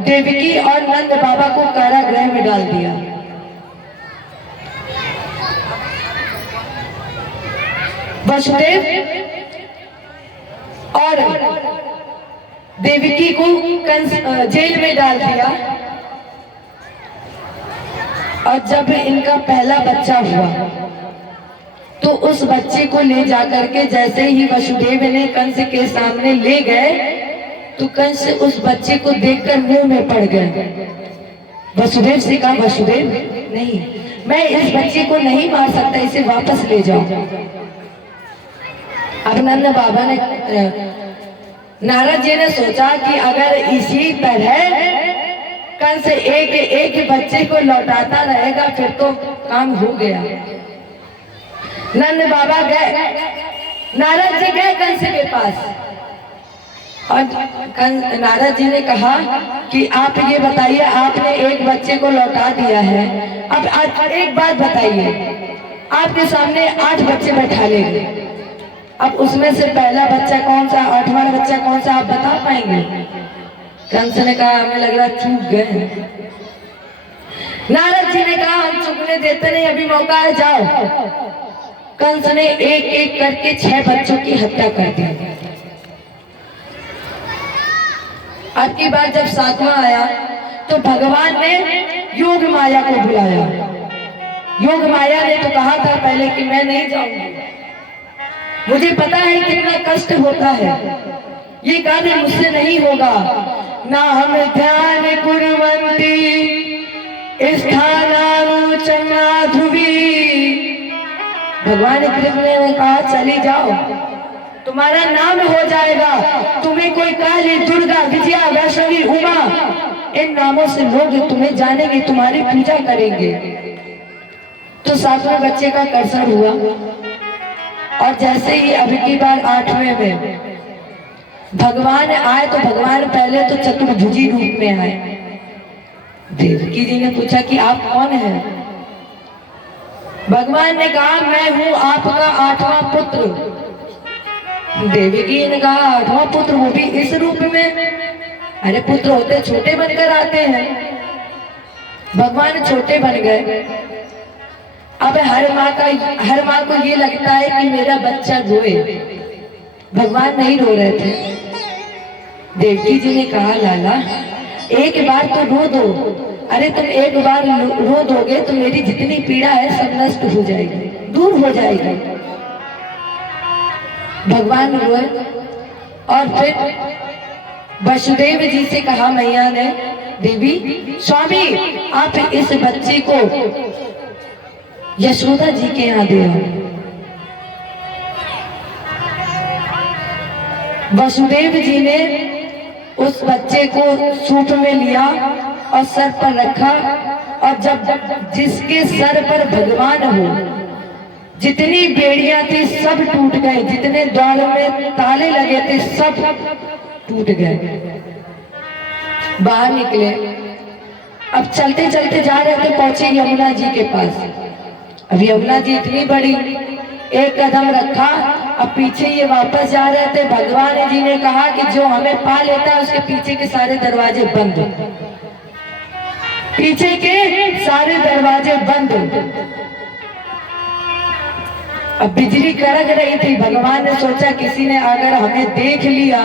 देवकी और नंद बाबा को कारागृह में डाल दिया। वसुदेव और देवकी को कंस जेल में डाल दिया। और जब इनका पहला बच्चा हुआ तो उस बच्चे को ले जाकर के जैसे ही वसुदेव ने कंस के सामने ले गए तो कंस उस बच्चे को देखकर मुंह में पड़ गए। वसुदेव से कहा, वसुदेव नहीं, मैं इस बच्चे को नहीं मार सकता, इसे वापस ले जाओ। अब नंद बाबा ने, नारद जी ने सोचा कि अगर इसी तरह कंस एक एक बच्चे को लौटाता रहेगा फिर तो काम हो गया। नंद बाबा गए, नारद जी गए कंस के पास और नारद जी ने कहा कि आप ये बताइए, आपने एक बच्चे को लौटा दिया है, अब आज एक बात बताइए, आपके सामने 8 बच्चे बैठा लेंगे, अब उसमें से पहला बच्चा कौन सा, 8वां बच्चा कौन सा, आप बता पाएंगे? कंस ने कहा, हमें लग रहा चूक गए। नारद जी ने कहा, हम चूकने देते नहीं, अभी मौका है, जाओ। कंस ने एक एक करके 6 बच्चों की हत्या कर दी। अब की बार जब 7वां आया तो भगवान ने योग माया को बुलाया। योग माया ने तो कहा था पहले कि मैं नहीं जाऊंगी, मुझे पता है कितना कष्ट होता है, ये कार्य मुझसे नहीं होगा। ना हम ध्यान कुर्वन्ति स्थानानुचम ध्रुवी। भगवान कृष्ण ने कहा चली जाओ, तुम्हारा नाम हो जाएगा। तुम्हें कोई काली, दुर्गा, विजया, वैष्णवी, उमा, इन नामों से लोग तुम्हें जानेंगे, तुम्हारी पूजा करेंगे। तो 7वें बच्चे का कर्षण हुआ और जैसे ही अब की बार 8वें में भगवान आए तो भगवान पहले तो चतुर्भुजी रूप में आए। देवकी जी ने पूछा कि आप कौन हैं? भगवान ने कहा मैं हूं आपका 8वां पुत्र। देवकी ने कहा 8वां पुत्र, वो भी इस रूप में? अरे पुत्र होते छोटे बनकर आते हैं। भगवान छोटे बन गए। अब हर माँ को ये लगता है कि मेरा बच्चा रोए। भगवान नहीं रो रहे थे। देवकी जी ने कहा लाला एक बार तो रो दो। अरे तुम एक बार रो दोगे तो मेरी जितनी पीड़ा है सब नष्ट हो जाएगी, दूर हो जाएगी। भगवान रोए और फिर वसुदेव जी से कहा मैया ने, देवी स्वामी आप इस बच्चे को यशोदा जी के यहाँ दे आओ। वसुदेव जी ने उस बच्चे को सूप में लिया और सर पर रखा और जब जिसके सर पर भगवान हो, जितनी बेड़ियां थी सब टूट गए, जितने द्वारों में ताले लगे थे सब टूट गए, बाहर निकले। अब चलते चलते जा रहे थे, पहुंचे यमुना जी के पास। अब यमुना जी इतनी बड़ी, एक कदम रखा, अब पीछे ये वापस जा रहे थे। भगवान जी ने कहा कि जो हमें पा लेता है उसके पीछे के सारे दरवाजे बंद, पीछे के सारे दरवाजे बंद। अब बिजली कड़क रही थी। भगवान ने सोचा किसी ने अगर हमें देख लिया